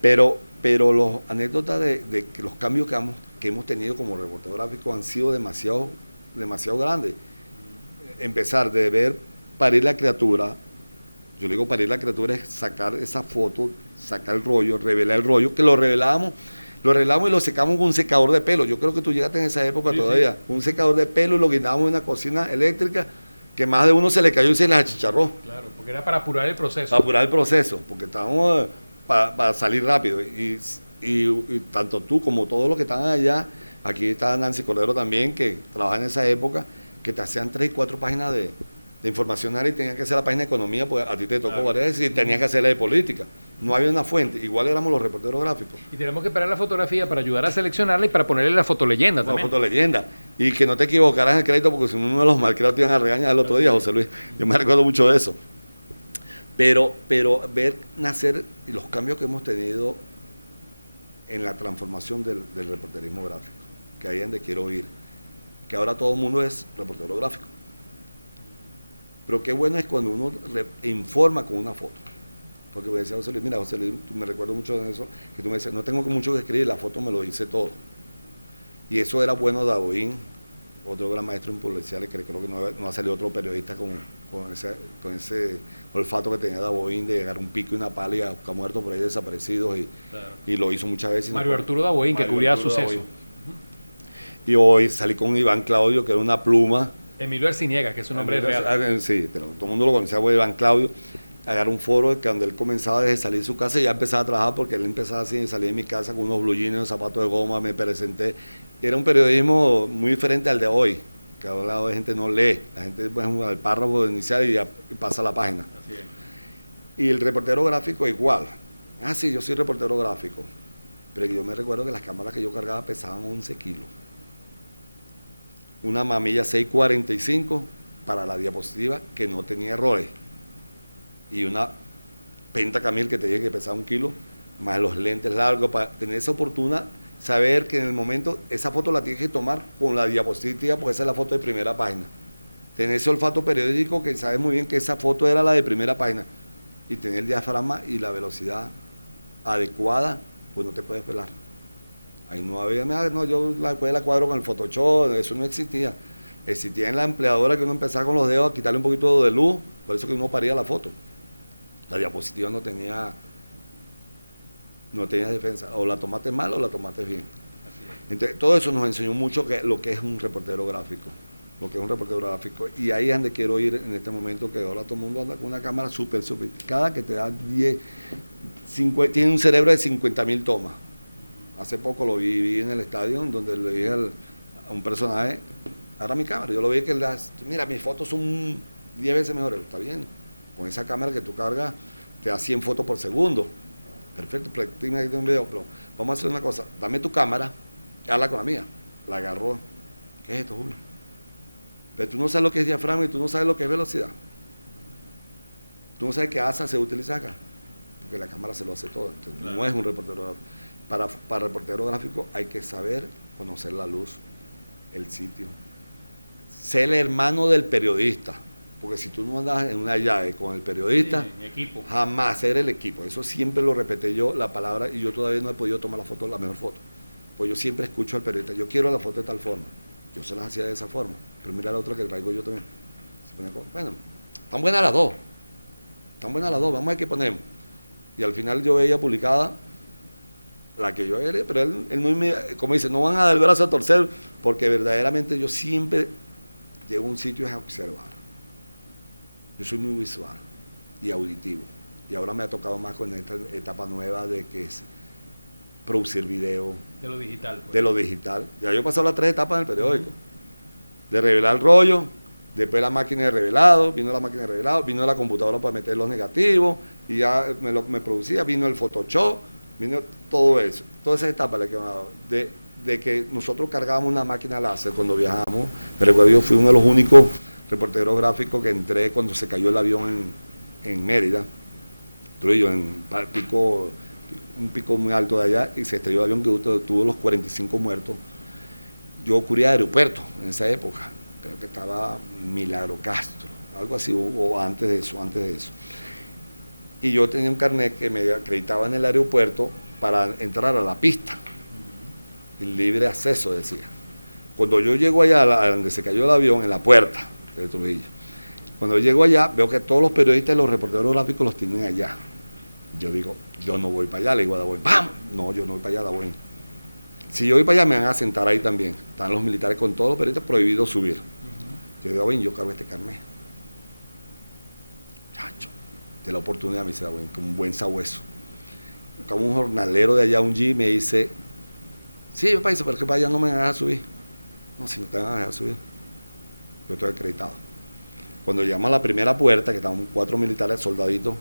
Pero las anécdotas de que los cambios que hemos tenido como reportero gráfico han sido demasiado grandes. Empezar de ver parir la criatura, yo le digo parir la criatura es sacar esa foto, sacar el rollo, revelar el rollo, que lo revelamos y lo secamos con un secador de pelo. Yo creo que tú llegaste en esa época todavía. Sí. Un secador de pelo y lo guindábamos en una cocina eléctrica que más de uno se le cayó y se le achicharró. Claro, porque era para apurar el proceso. Para apurar el proceso, porque estábamos para salir rápido. Y tanto tú como todos los que estaban allá, aquí está Nancy Cordero también, que trabajaba en esa época, que te hacían 3 y 4 páginas de información y tenías que hacer la página de economía, pues a ti te tocó varias veces y tenías que hacer la de política. No había una fuente, igual éramos los reporteros gráficos. Y tenemos que esperar la fotografía para ayudar a seleccionarla y para ponerle la fotoleyenda también. La fotoleyenda. Y que no te equivocaras en el crédito, porque si uno de los malcriados te iban a regañar el otro día, José Luis. Yo me recuerdo mucho de eso. Pero ver nacer los cambios que hemos tenido en la transformación del reporterismo gráfico, que ahí es donde quiero ir. Que ahora todo el mundo es reportero gráfico. Pero qué bueno es cuando uno informa con una foto. Porque me decía José Luis, mira José Luis, me recuerdo mucho de eso, que tú me decías, no tengo mucho que escribir, la foto me lo dice todo. Y eso era bueno de Daboín, otro gran maestro en policiales, que creo que no ha salido otro periodista con ese olfato que tenía Daboín de llegar a un pico y una pala y a buscar muertos por ahí desaparecidos, y lo hizo muchas veces. Mario Arturo Daboín, que cubría sucesos. Y hoy salí con Iván Claudio, que era una pluma. Emilio Arciniega, que es un nombre real. Sí, pero todo el mundo lo conocía por Iván Claudio. Agarré un foro que donde él comenzaba desde salir de su casa y ya empezaba a trabajar, porque él empezaba así, salí de mi casa con unos blue jeans, unos zapatos de goma, me presenté. Era un periodismo muy diferente al de hoy, que ahora la gente no lee, la gente pues el párrafo inicial y pasa a la página. Así es. Y el reportero gráfico igual. Sí, yo soy reportero gráfico, pero yo me recuerdo que las cámaras que yo cargaba pesaban 11 kilos. Una mamilla 645 para la diapositiva que no tenía errores. Y una Pentacamil que te dije que pesaba 1 kilo, más los lentes largos, para tener esa oportunidad, saber que en el momento esa foto la tienes que tomar con la diapositiva, porque esa es la foto de primera página. Tener ese olfato periódico que sabes muy bien que esa foto era la de primera página. Y tener el diafragma y la velocidad adecuada, pues no te puedes pelar. Ahí no había nada, no, yo después la cuadro con el Photoshop, eso no existía. Existía en la empleadora que uno empezaba con los dedos a quitarle un poquito de luz, por eso que uno paría la foto. La diapositiva no tenía defensa, o la tomaste mal o la tomaste bien. Entonces, todo eso nos enseñó mucho lo que es un reportero gráfico, y ahí es donde quiero ir en este momento, que ahora todo el mundo anda con una cámara súper sofisticada que te da tiene un cerebro de 50.000 tomas. Hace poco lo vi en el estadio, donde le dije a un personaje, agarra mi cámara, yo lo vi que mira, mis fotos son 10 veces mejores. Está bien, con esa cámara que tú cargas te da 100 fotos por segundo. Perfecto, practica un video, pero vamos a hacer una cosa, dame tu cámara, habla con la mía. La agarró. ¿Qué es esto, Julio? Pero tú no sabes lo que es diafragma y tú no sabes lo que es velocidad. Tú no sabes qué asa se utiliza acá, porque la cámara se lo hace todo. Entonces, claro. No es un reportero gráfico. Para reportero gráfico hay que saber conocer la luz, el sitio, ser el hermano del periodista, porque si tú no andas en una llave con el periodista, sí, equipo. Jamás ser el equipo. Eso siempre lo repetí yo, la palabra, y yo todavía no he podido tomar la mejor foto, pues yo siempre escucho al periodista, yo quiero la foto de tal forma, yo se las hacía de esa forma, pero mira la otra que traigo yo también. Bueno, están buenas las dos, vamos a ver qué ponemos. Y al final yo veía publicada la que yo era, pero él no me, como dice, no van a dar el brazo a torcer, porque verdaderamente yo siempre llego a un sitio a observar. Yo soy muy visual y auditivo, y ahora me ha tocado más con esta etapa nueva de que es producir video. De lo digital. Pues. De lo digital. Ya yo he pasado las 3 etapas del periódico. De revelar el rollo, después la máquina de revelado, vino la computadora para meter los negativos, y ya me producía, vino el Photoshop, vino todo eso, toda esa etapa la que me ha dado, de que nosotros cargábamos una máquina láser cuando viajábamos. Me recuerdo, yo fui uno de los únicos reporteros gráficos que entré cuando se cayó el avión en Mérida, Trujillo, en un pico muy alto de allá, y se estrelló el avión que tuvo los 45 muertos. Yo cubría aeropuertos en esa época, creo que estaba Milagro Castro, algo así, o antes de eso. Y yo tenía un carnet que me acreditaba en el aeropuerto para entrar a la pista. El libre acceso, decía. Cuando yo llego allá, a donde se cayó el avión, en la puerta de Trujillo, cuando llego allá, veo que todos los periodistas y los reporteros gráficos los tienen allá. Yo digo, yo no voy para allá, le digo a Daboín, ¡vamos! No, yo no voy para allá, Daboín. Si yo voy para allá, me van a sentar ahí también. Están los militares con todos los periodistas prohibidos subir. Yo digo, Daboín, yo cargo este carnet. Chacho, de la oportunidad, me dice Daboín, como un buen sabueso. Como un jornalero de allá, un G, me dice, sí, país, pero es que para allá no me van a dejar subir. No, si no te van a dejar subir. Yo estoy acreditado. Cuando llegamos a la primera puerta, que estaban 4 militares soldaditos,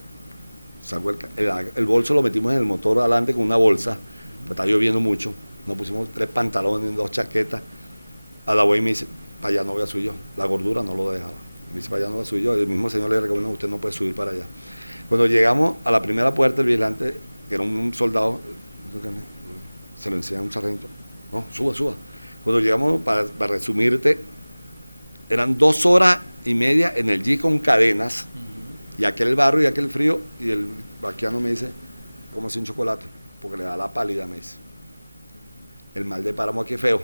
el bolso lo metimos en el motor adelante con una bolsa, pues está lloviendo mucho. Nos pusimos 3 pantalones, 2 chaquetas. A la Daboín me dice, para allá no voy a subir yo. La gordura no lo dejaba. Me dice, para allá no voy a subir yo. El mismo señor le recomendó, usted no puede subir para allá. Cuando llegamos a la primera puerta, el vigilante, que era un soldado, se lo enseña a un sargento. No, suba. Cuando llegamos, para resumirte, eran 2 horas y media en el Jeep con cadenas, y aquel barro y aquel frío, y el vaquiano me dice, cómase un chocolate, porque le da la pálida, me dice. El mal de páramo aquí es feo.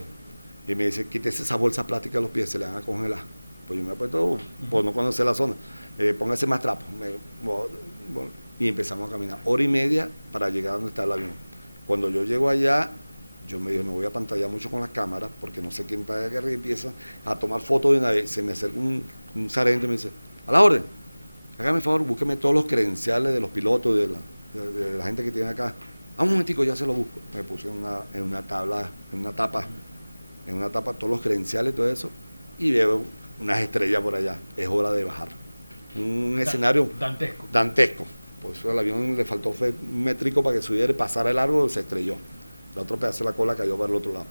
Y me dice, quítese esa bolsa plástica de los pies, se le van a congelar. Pues yo me he puesto, por no conocer la zona, póngase más trapo. Y empezamos a caminar 1 hora y media para llegar a donde está el avión. Cuando yo llego allá, yo me dije, no voy a pantallar mucho con las cámaras, porque no sé quién está allá arriba, y empieza a tomar fotos de una vez. Se me acerca un sargento y me dice, a la orden, hágame el favor, búsqueme todos los credenciales de los pilotos, de la gente que tiene acá. Un momentico, ya se lo busco. Me puse en una tapa todos los credenciales y todo eso, y veo unas estrellas por allá. Es hora de bajar. Un escenario dantesco. Por eso al avión le faltó métrico para que subiera y pasara el largo, se estrelló. El otro pedazo de la cola cayó para el otro lado.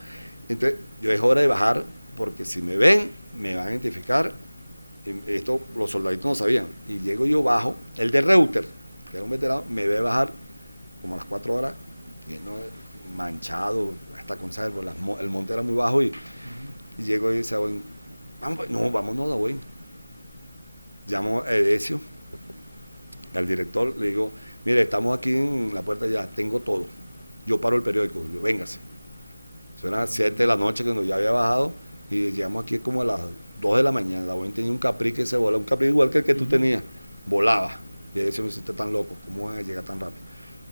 Entonces, yo es hora de bajar, porque si me ven, me van a identificar. Esto los soldaditos no sabían. Y llego yo bajo, el de Reuter, que era un veterano, me ve bajar como a las 4 horas, lleno manchado, hasta con sal, el monte era muy bajo, y llego y dice, vámonos a Boeing. Llamo a Edesio, al director, le digo, mire, estamos aquí en la puerta ya, tengo todo. Yo paro el periódico, Julio, véngase. Eso eran 7 de la noche cuando ya había bajado, y llegamos aquí como a las 2 de la mañana. La Boeing tenía un Capri que se volaba, un Capri igual que el que tú tenías, volaba. Y Edesio me dice, usted tan loco, ¿cómo van a llegar tan rápido?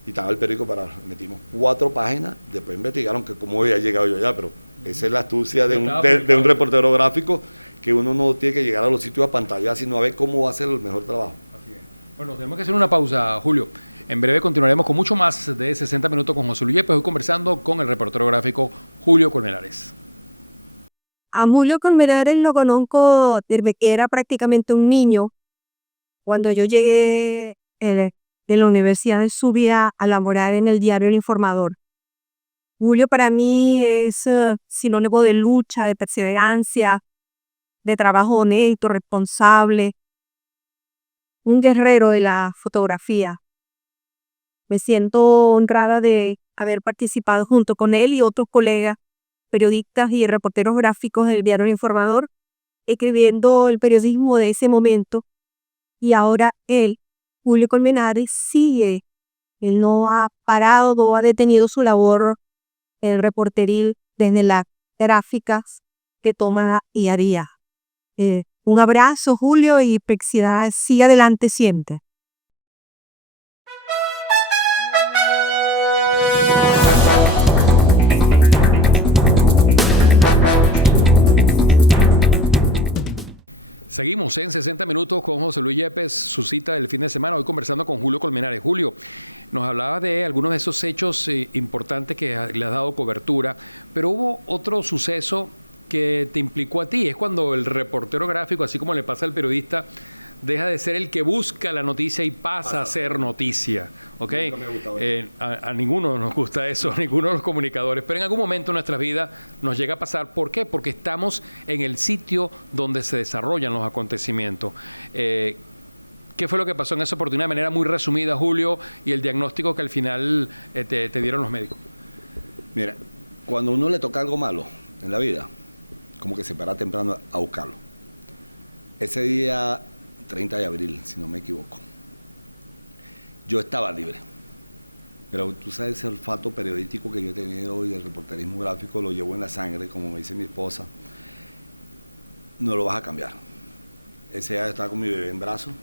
Y estaba el periódico parado. Metimos 4 páginas, después investigaron que cómo había llegado yo allá, pero esa es la astucia de un reportero gráfico, que uno no tiene que llegar a los sitios a pantalla, sino a ver cómo va a hacer el mejor trabajo. Así es. Bueno, tenemos que hacer una pausa, Julio. En breve continuaremos con mucho más de 60 minutos con José Luis Yepes, hoy conversando con el reportero gráfico Julio Colmenares. A Julio Colmenares lo conozco desde que era prácticamente un niño. Cuando yo llegué de la Universidad de Subia a laborar en el diario El Informador. Julio para mí es sinónimo de lucha, de perseverancia, de trabajo honesto, responsable, un guerrero de la fotografía. Me siento honrada de haber participado junto con él y otros colegas, periodistas y reporteros gráficos del diario El Informador, escribiendo el periodismo de ese momento. Y ahora él, Julio Colmenares, sigue. Él no ha parado, no ha detenido su labor reporteril desde las gráficas que toma y haría. Un abrazo, Julio, y felicidades. Sigue adelante siempre. Seguimos en 60 minutos con José Luis Yepes, su cita del fin de semana, hoy conversando con Julio Colmenares. Julio, nos hablaba de algunos de esos hechos importantes que le has dado cobertura, pero hubo otro suceso que te implicó a ti. Es cuando el reportero gráfico, así como le pasa al periodista, deja de ser el que busca la noticia y pasa a ser noticia. ¿Okay? A ninguno nos gusta eso, a ninguno de los comunicadores, pero en algún momento en nuestras vidas nos llega a pasar. ¿Por qué? Porque estamos en el sitio donde se desarrollan los acontecimientos. ¿Qué fue lo que pasó en esa oportunidad de manera muy resumida, Julio, y el diagnóstico que al final te dieron los médicos? Mira, cuando a uno le toca algo malo en la vida, como que se para temprano a buscarlo. Ese día 30 de abril, si no me equivoco, yo estaba libre. Pero tú sabes, ese olfato periodístico que yo he tenido hoy del reporterismo gráfico, lo llevo en la sangre, como me dice mi esposa. No lo vas a cambiar. Ese día estaba con mi bebé en brazos,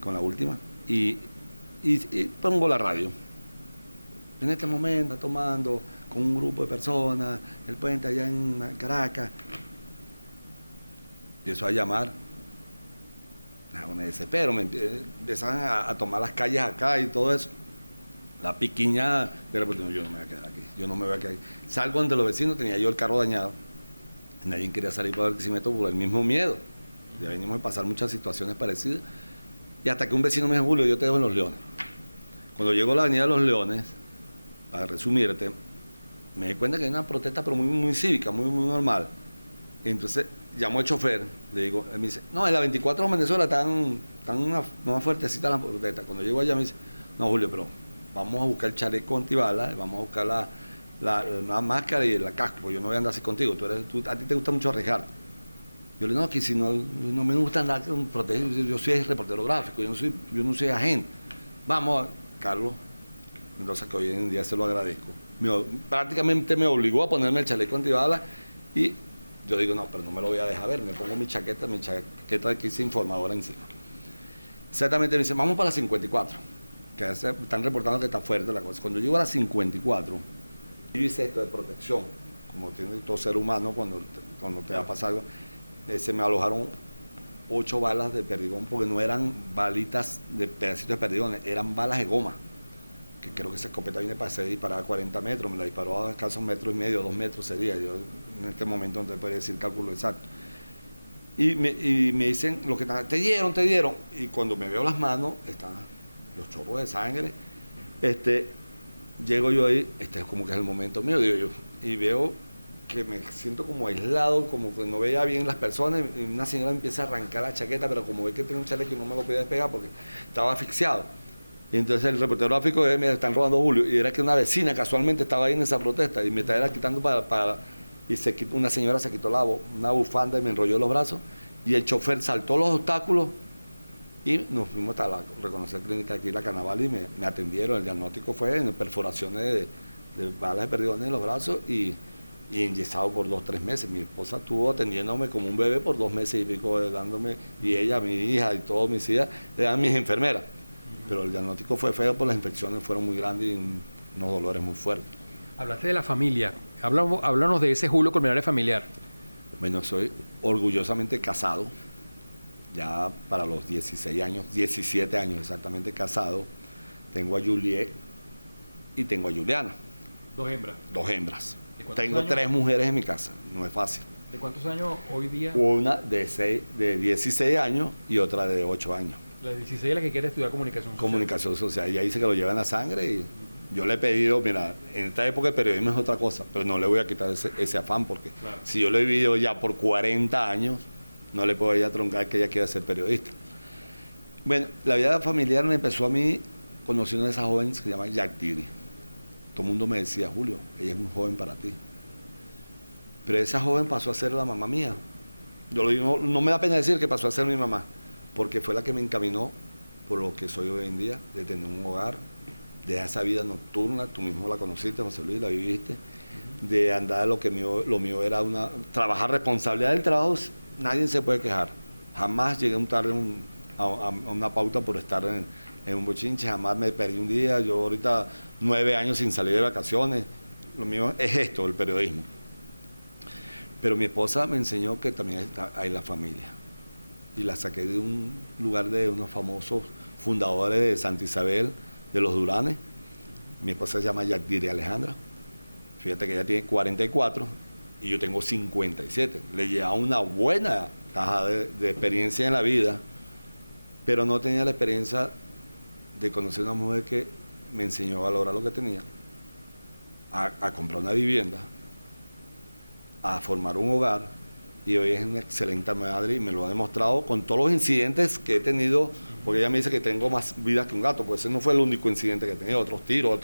con la última, y pongo la radio. En este momento, tomando con un grupo de personas, el puente allá en Caracas. Empiezo a llamar, me desespero, me empiezan a tomar las calles acá y todo eso. La piquiña de repente, no, yo no me voy a quedar aquí, yo no me voy a quedar aquí. Salgo ante los vecinos, tenía yo el carro dañado, nadie quería salir para Barquisimeto por el mismo miedo. Ya venimos a pasar muchas situaciones parecidas, y hasta que un vecino me dijo, Julio, yo te dejo en Los Leones. Cuando llego a la avenida de Los Leones, para resumirte, me di cuenta que hay una protesta, pero muy cívica, muy normal. Entonces llamo al chofer, le digo, él me dice, no, en la 24 de Venezuela están una fuertecita las protestas. Cuando llego allá me dice, no, Julio, pero vamos a buscar el chaleco antibalas, vamos a buscar la máscara y la casco, porque yo no voy a andar así contigo, a ti te gusta mucho arriesgar. Yo le digo, no, que si no me gusta andar con protestas, yo soy reportero gráfico, yo no soy agente. Vamos, Carlos, Mendoza, que hoy en día se lo agradezco. Prácticamente me obligó a ponerme el chaleco antibalas y yo digo, no, pero no me lo voy a dejar ver, me pongo mi chaqueta de que hice informadora encima. Exactamente, me dicen, vamos para la 54, que están reportando que está fuerte la cosa. Cuando llego a la 54, yo hice esto de protección, como tiene todo ser humano cuando te va a pasar algo, se me alojaron 8 balas de perdigón, porque no eran balitas de pedacitos de perdigones, eran balas de goma, que creo que esa escopeta viene para ser disparada a 40 metros, me la disparó a escasos 1,5 metros, 2 metros sería, yo en este momento no te puedo decir el cálculo exacto. Y me dicen, los que están, te dieron, y cuando me veo las manos, están los chorros de sangre, llego yo ahí, es como que es el momento mío, digo yo, y veo que me siento como aislado, como que no veía bien las personas, y una señora me empieza a arrancar la chaqueta, pero como ve que tengo un chaleco y no me lo podía despegar porque estaba asfixiado. Y entonces el reportero gráfico me están robando Julio, y era que una vecina casualmente estaba ahí en esa protesta, y me estaba quitando y una señora se quitó una bufanda y me enrolló los brazos, y el chofer saltó los obstáculos, y nos fuimos hasta la reconocer clínica aquí, la Carnaval, y me atendieron. El diagnóstico fue en perforaciones de balas de perdigones en los brazos y enyesado por 2-3 meses. Mi esposa estuvo atendiéndome como un bebé por 2 meses y pico, dándome, y ella, mi hija y todas mis hijas, eran mis enfermeras. Pero el diagnóstico fue feo, por las infecciones fueron muy grandes y unos dolores muy fuertes. Hablaste de la familia. Háblanos de ese Julio Colmenares familiar. Bueno, soy orgullosamente casado, ya para los 16 años, 17 años exactamente casado. Tengo a Juliet y tengo a Juliana. 2 hembras. 2 hembras. Tengo Tengo 3 mujeres en mi casa, no es fácil. ¿De cuántos años hoy día? Una de 16 años y otra de 8 años. La de 16 es la que quiere estudiar comunicación social. Comunicación social. Ella dice que lo lleva en la sangre y yo le he pedido, mira, en esta época el periodismo es otra cosa, pero no le voy a quitar ese afán, porque claro, si yo lo he vivido ya por 40 años, no le puedo ir a troncar que ella quiera ser periodista. Bueno, la vida familiar me empezó a mí conociendo a esa joven que se llama Yactiri. Todo el mundo me decía, Julio, ella es muy joven para ti. Pero esa joven pasó a ser la mamá mía. Yo lo digo, no me da pena decir que pasó a ser mi mamá, porque fue la que me encaminó por lo que soy hoy en día, de tener un hogar, de esa vida nocturna, tú mismo la conociste, José Luis, la viviste, de andar lo mío era trabajar, responsabilidad del trabajo, nadie se puede quejar. Jamás llegué tarde a una pauta por estar en un bochinche, jamás me perdí un día. Yo ahorita 9 años sin salir de vacaciones, lo mío es esto, el periodismo. Pero mi esposa me enseñó que también hay la familia, y la saqué de un lugar de unos famosos fundadores de Santa Isabel, de los Duranes. Mi esposa se llama Yactiri Alejandra. Fíjate que ella tiene 44 y yo tengo 57. Le lleva una buena caja de experiencia en la vida, pero no tenía la experiencia de conocer a una mujer que me enseñó a valorar lo que tenía, a comprar una vivienda, a formar un hogar, y hoy es una excelente madre y me lo ha demostrado con todos los incidentes que he tenido, porque ella me dice que tengo más vidas que un gato, pues ese no fue el único incidente que he tenido, otros tiros,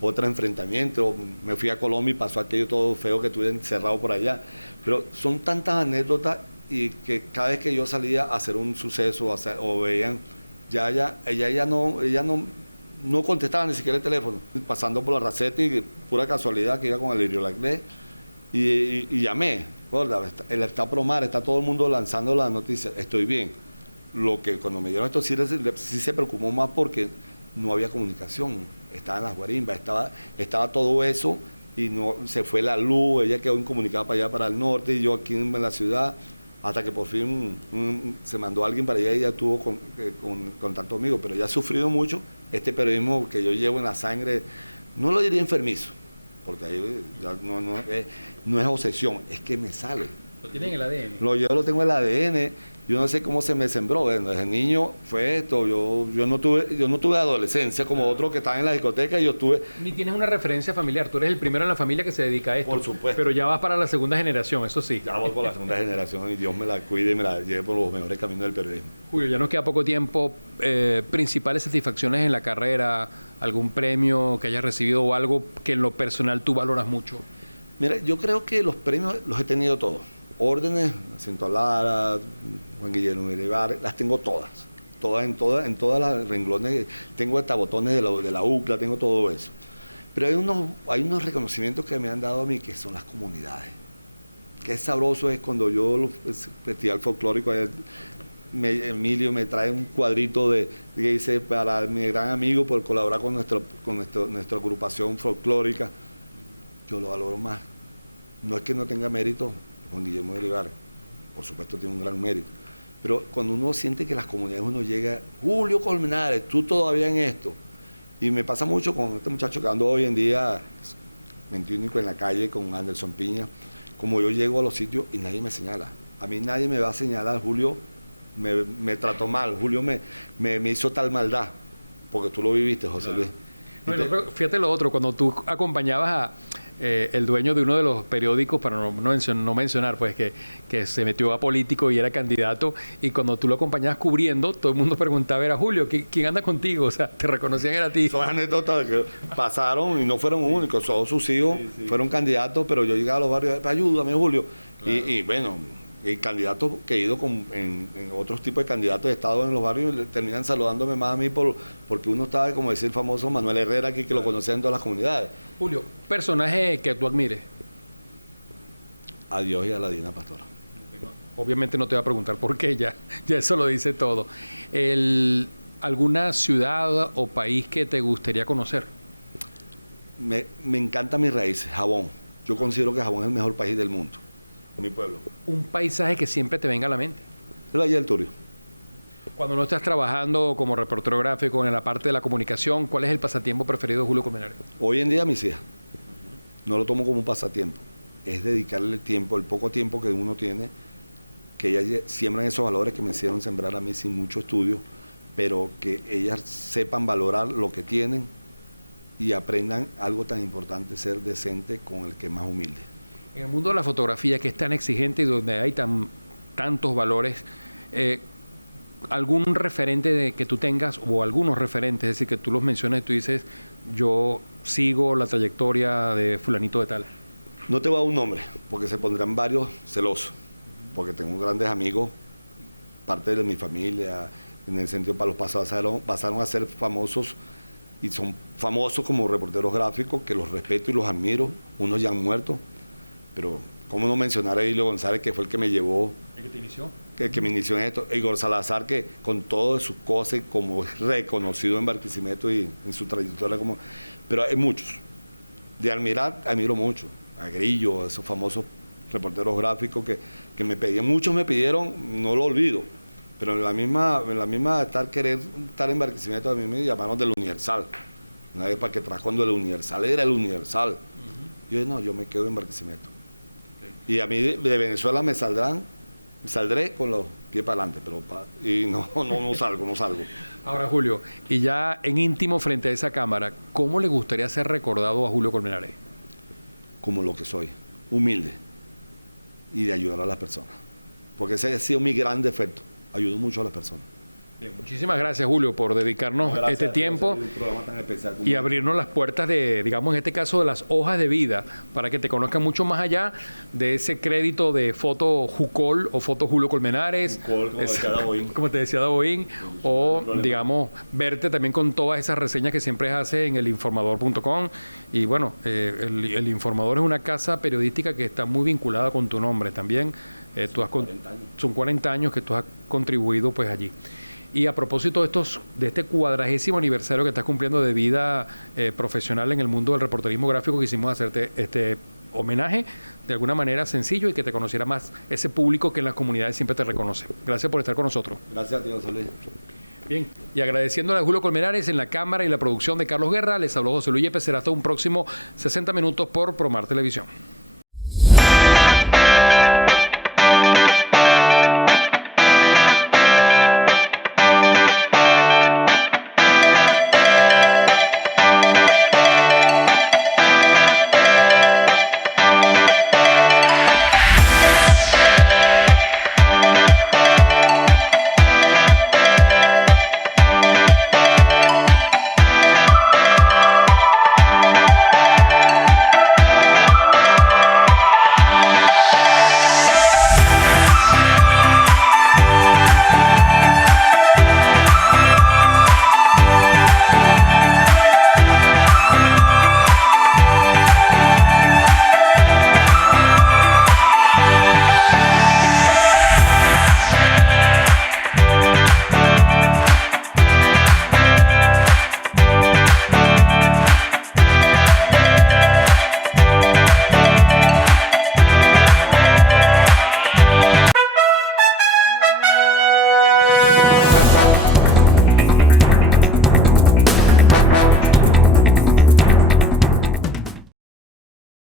otros enfrentamientos. Me fui a Colombia y pasó aquello todo feo que estuve encerrado por allá, pero son tantas anécdotas, y que cada vez que yo salía a hacer un suceso o veían, ella no contestaba ni siquiera el teléfono, pasando por la Raceta, y pura casualidad que iba con el Iriolaclé, y llamé. El está Promar, está todo el mundo lanzando la noticia, estoy bien. Lo que cuando me dieron esto sí se preocupó más, porque no había comunicación, estaba en las guarimbas, estaba todo eso, y no se fue la luz, ella quedó incomunicada para allá, para el norte, y yo aquí en la ciudad, hasta que por fin se mandó alguien para allá y ella tuvo contacto conmigo. Pero ella ha sufrido mucho este periodismo que yo llevo en la sangre, no lo diría enfermizo, porque ahí ya no es obsesión, es que me sale. ¿Lo tiene en el ADN? Yo lo tengo en el ADN, yo no sé cómo se me sembró. Bueno, desde niño fue esto, yo no tuve adolescencia como otros que estaban en la discoteca, y yo tuve... Ni tienes una referencia familiar, tú eres el primero en la familia que se dedica a esto. Por supuesto. Pero ya vas para la segunda generación, eso sí. Ya voy por la segunda generación, y Dios me la cuide y me la lleve por los mejores caminos del periodismo. Julio, ya nos queda poco tiempo. Principales satisfacciones en la carrera, algún premio que hayas recibido o algo que en lo personal tú valoras mucho. Mira, yo creo que los premios los he tenido todos. Órdenes, Jacinto Lara, Juan Guillermo Milibar, las tengo todas. en todas las renglones, tengo hasta botones de la UCLA, tengo todo eso. Pero hay unos reconocimientos que me han dado a mí, que son las comunidades. Qué sabroso es cuando yo, el festival folclórico, Emilio me trae un cuadrito que dice, para mi gran amigo por colaborar con nuestra agrupación folclórica. Yo lo valoro más. No es que no tenga mérito con Guillermo de Olivares, por supuesto tiene un gran mérito, pero cuando uno siente que las comunidades uno llega, Julio Colmenares, tú todavía en esto. Y me pasa mucho con este muchacho que ando hoy en día, 21 en la calle, con Anderson Piña, como yo llego a los sitios y nadie me señala. A mí nadie me va a señalar, Julio me trató mal, Julio me hizo tal maldad, porque tú lo viviste, José Luis. Bueno, pero fíjate lo otro, cuando tú acompañabas a el dueño de uno de los periódicos, para no mencionar, pues que se metió a político y era candidato, y cuando tú lo acompañabas cubriendo, todo el mundo preguntaba, era Julio, ¿quién anda contigo? O sea, te reconocían, era a ti. Son anécdotas que pasaron y no fueron únicos, todos sus hijos fueron candidatos, pero yo llegaba a los barrios, ayúdame, Julio. Claro. Y bueno, el candidato que he ido en otros tipos de candidatos, he estado en los barrios, terminan saludándome más a mí porque uno estaba, como decía el famoso Manuel Herrera aquí, que lo conocía en todas las comunidades. Julio, personaje que tú admires. A Dios y a la Divina Pastora. Obviamente no te voy a preguntar por qué, ya eso lo dice todo. ¿Alguna ciudad o país que te gustaría conocer? Me encantan mis raíces, Jabón. Yo considero que Jabón es el mejor país del mundo. Mi pueblo. Un paisaje que siempre te venga a la mente. El Valle del Turio. Cuando no estás trabajando como reportero gráfico en la parte de la comunicación, ¿cuál es el pasatiempo preferido de Julio Colmenares? Hoy en día mis hijas. No lo tomo como un pasatiempo. Es dedicarle el tiempo, el poco tiempo que uno tiene, que ellas siembran esos valores que me hicieron sembrar a mí sin mucho estudio, pero que ellas sepan valorar lo que tienen y aprendan algo tan importante, ser decente con el que más humilde. En el mundo de la fotografía, que es tan exigente y donde hay tantos valores, ¿algún referente que tú tengas o algunos referentes, es decir, que tú los menciones y tú dices, yo sigo la trayectoria de fulanito de tal? No te voy a dar un nombre, porque se pondrán varios celosos, porque tengo grandes amigos, parte de mi familia, en el sentido para los pasaron a ser famosos, y son famosos como reporteros gráficos, que los respeto y los admiro, unos ya han muerto. Pero, ¿cómo no mencionar a Edilio González, que fue el que me llevó? ¿El que te inició? El que me inició en esto. Igor Salazar, que con todas sus cosas, como es reconocido en Barquisimeto y en su trayectoria como... Pero hay muchos. De admirar, admiro mucho. A Grillo, a esos famosos reporteros gráficos que me pedían. Muchos me pidieron, no lo olvido. Pero en la misma querer estar en Barquisimeto, a mí me llamaron del Universal. Una vez para que trajo cuando el Universal era el Universal. Yo dije, no, yo me quedo en Barquisimeto. Y a mí de Venezuela saldré con los pies para adelante, y no salgo. Ahora, Julio, y ya en íntimo frente a esa cámara, ¿cómo le gustaría ser recordado a Julio Colmenares? Como lo que soy, humilde y de ayudar a las personas. Porque ese ha sido mi gran defecto, ayudo mucho a las personas. Bien, muchísimas gracias, Julio, por dedicarnos este tiempo y abrirnos las puertas de, digamos, en este caso, de las hojas de vida, para que te conozcan mucho más allá de ese crédito de foto Jucol o foto Julio Colmenares, como te decía Daboín, o, digamos, verte también con todas esas reseñas que siempre hace en elinformador.com. Y bueno, el Informador es una casa periodística que está muy vinculada con tu nombre también. Son 40 años que tú has contribuido pues allí. Y a propósito de este 40º aniversario que estás cumpliendo de vida profesional en el mundo del reporterismo gráfico, quisimos hacerte este homenaje de alguna manera sencillo y que te conociera más ese público que en las comunidades siempre te reconoce. Gracias por estar con nosotros. Gracias a ti, José Luis. Bien, y agradeciéndole a Julio Colmenares en la cámara y la producción de Carlos Guerra, les habló José Luis Yepes. Será hasta un próximo 60 minutos por Promar Televisión.